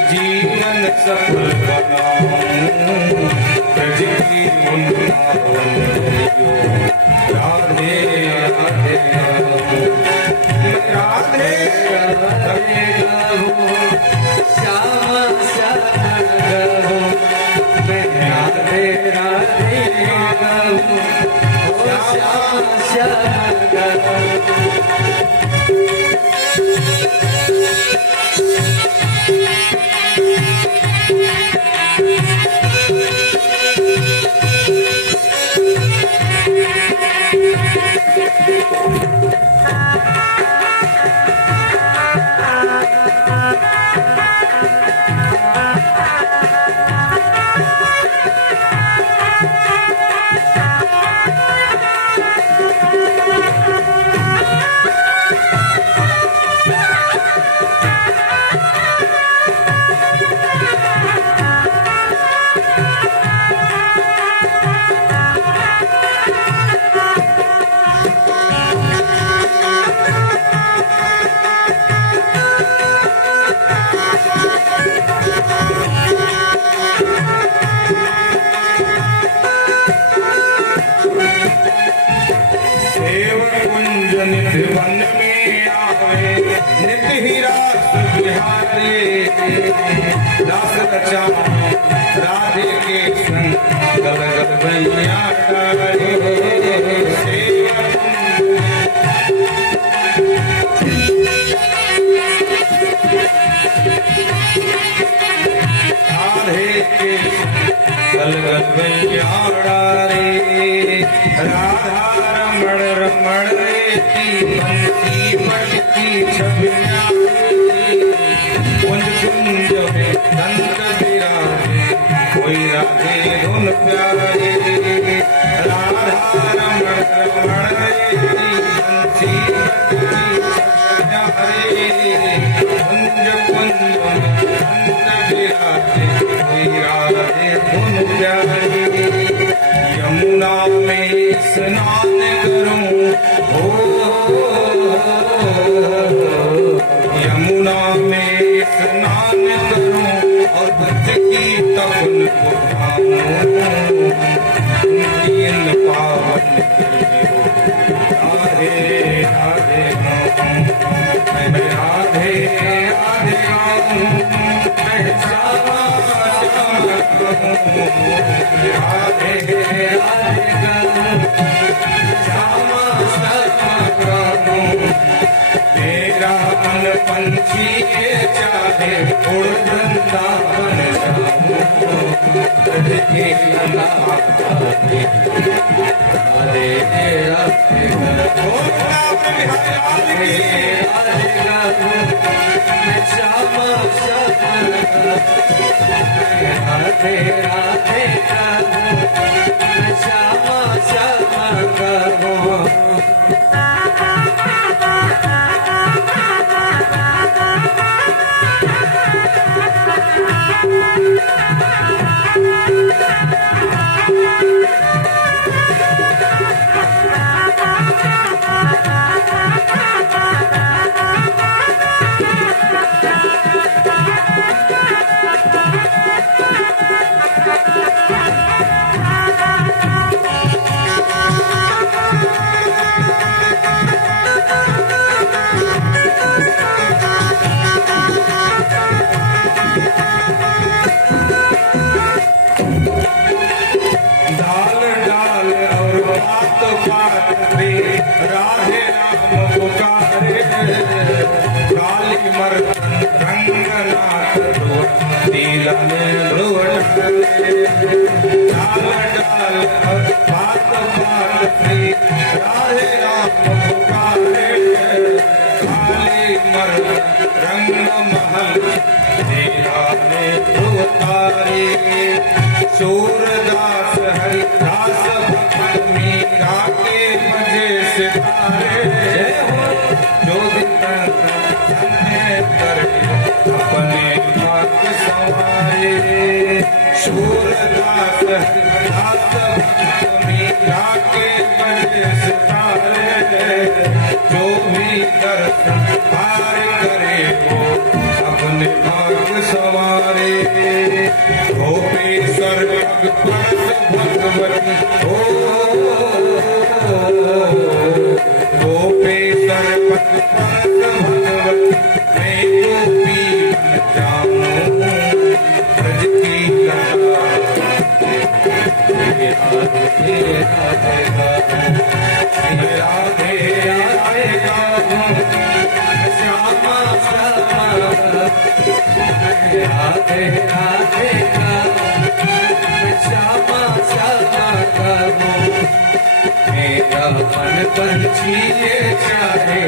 जीवन सफल बनाऊं, ब्रज की रे दास रचा राधे के संग गल गल भैया राधे के गल गल भैया रे राधा रमण रमण रे बंसी मटकी छबिया कुंज कुंज में दंत विराजे कोई राधे धुन प्यारे राधा रमण रमण रे बंसी मटकी छबिया रे कुंज कुंज में दंत विराजे कोई राधे धुन प्यारे यमुना में स्नान करूं यमुना में स्नान करूं और बच की तपन को ठाऊं इन पावन राधे राधे मैं राधे राधे मैं श्यामा श्यामा कहूं राधे राधे श्यामा श्यामा कहूं मेरा मन पंछी चाहे उड़ वृंदावन जाऊं के राधे राधे मैं श्यामा श्यामा राधे राधे मैं श्यामा श्यामा कहूं राधे राम पुकारे काली मर्दन रंगनाथ दीलन ध्रुव डाल डाल बात बात राधे राम पुकारे काली मर्दन रंग महल दीलाने ध्रुव तारे सूरदास हरिदास भक्त मीरा के बजे सितारे जो करे अपने भाग सवारे सूरदास हरिदास भक्त मीरा के बजे सितारे जो भी दर्शन पार करे वो अपने भाग सवारे गोपेश्वर भगवती हो गोपेश्वर भगवती मैं गोपी बन जाऊं ब्रज की राधे राधे श्यामा श्यामा राधे राधे श्यामा श्यामा कहूं मेरा मन पंछी चाहे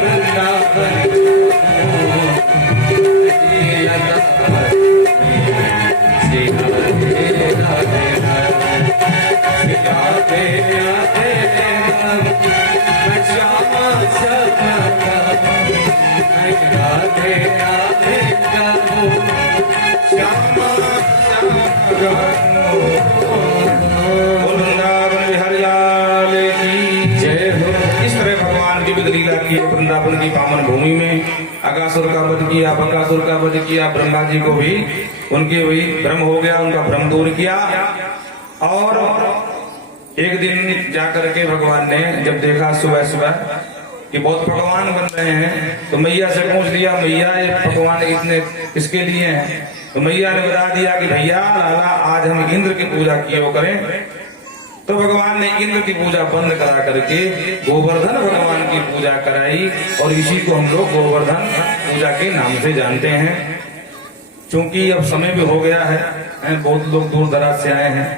वृंदावन राधे राधे राधे राधे मैं श्यामा श्यामा कहूं राधे राधे कहूं श्यामा श्यामा लीला की वृंदावन की पावन भूमि में अगासुर का वध किया, बकासुर का वध किया, ब्रह्मा जी को भी उनके भी भ्रम हो गया, उनका भ्रम दूर किया। और एक दिन जाकर के भगवान ने जब देखा सुबह सुबह कि बहुत पकवान बन रहे हैं। तो मैया से पूछ लिया, मैया ये पकवान इतने किसके लिए हैं? तो मैया ने बता दिया कि भैया लाला आज हम इंद्र की पूजा किए करें। तो भगवान ने इंद्र की पूजा बंद करा करके गोवर्धन भगवान की पूजा कराई, और इसी को हम लोग गोवर्धन पूजा के नाम से जानते हैं। क्योंकि अब समय भी हो गया है, बहुत लोग दूर दराज से आए हैं।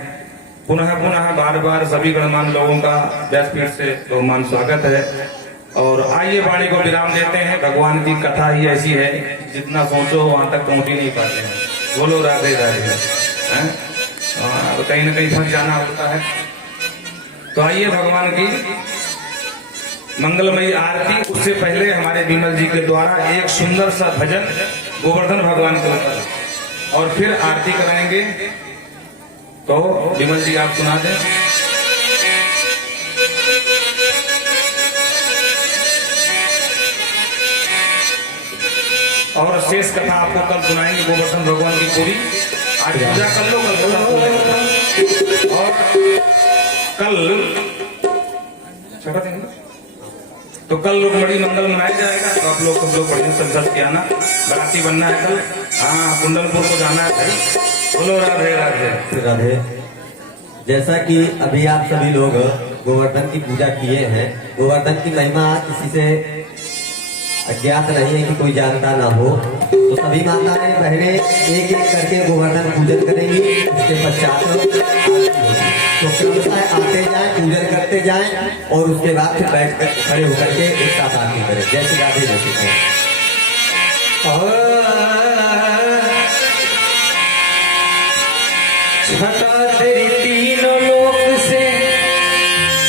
पुनः पुनः बार बार सभी गणमान्य लोगों का व्यासपीठ से बहुमान स्वागत है। और आइए वाणी को विराम देते हैं। भगवान की कथा ही ऐसी है, जितना सोचो वहां तक पहुंच ही नहीं पाते हैं। बोलो राधे राधे। तो कहीं ना कहीं फंस जाना होता है। तो आइए भगवान की मंगलमयी आरती, उससे पहले हमारे विमल जी के द्वारा एक सुंदर सा भजन गोवर्धन भगवान के ऊपर, और फिर आरती कराएंगे। तो विमल जी आप सुना दें। और शेष कथा आपको कल सुनाएंगे गोवर्धन भगवान की पूरी। आज पूजा कर लो, कल और कल तो कल रुक्मणी मंगल मनाया जाएगा। तो आप लोग सब लोग बढ़िया संसद के आना, बराती बनना है कल। हाँ, कुंडलपुर को जाना है भाई। बोलो राधे राधे राधे। जैसा कि अभी आप सभी लोग गोवर्धन की पूजा किए हैं, गोवर्धन की महिमा किसी से अज्ञात नहीं है कि कोई जानता ना हो। तो सभी माताएं बहनें एक एक करके गोवर्धन पूजन करेंगी। उसके पश्चात तो क्रमशः आते जाएं, पूजन करते जाएं, और उसके बाद फिर बैठ कर खड़े होकर के एक साथ आरती करें। जैसे राधे जैसे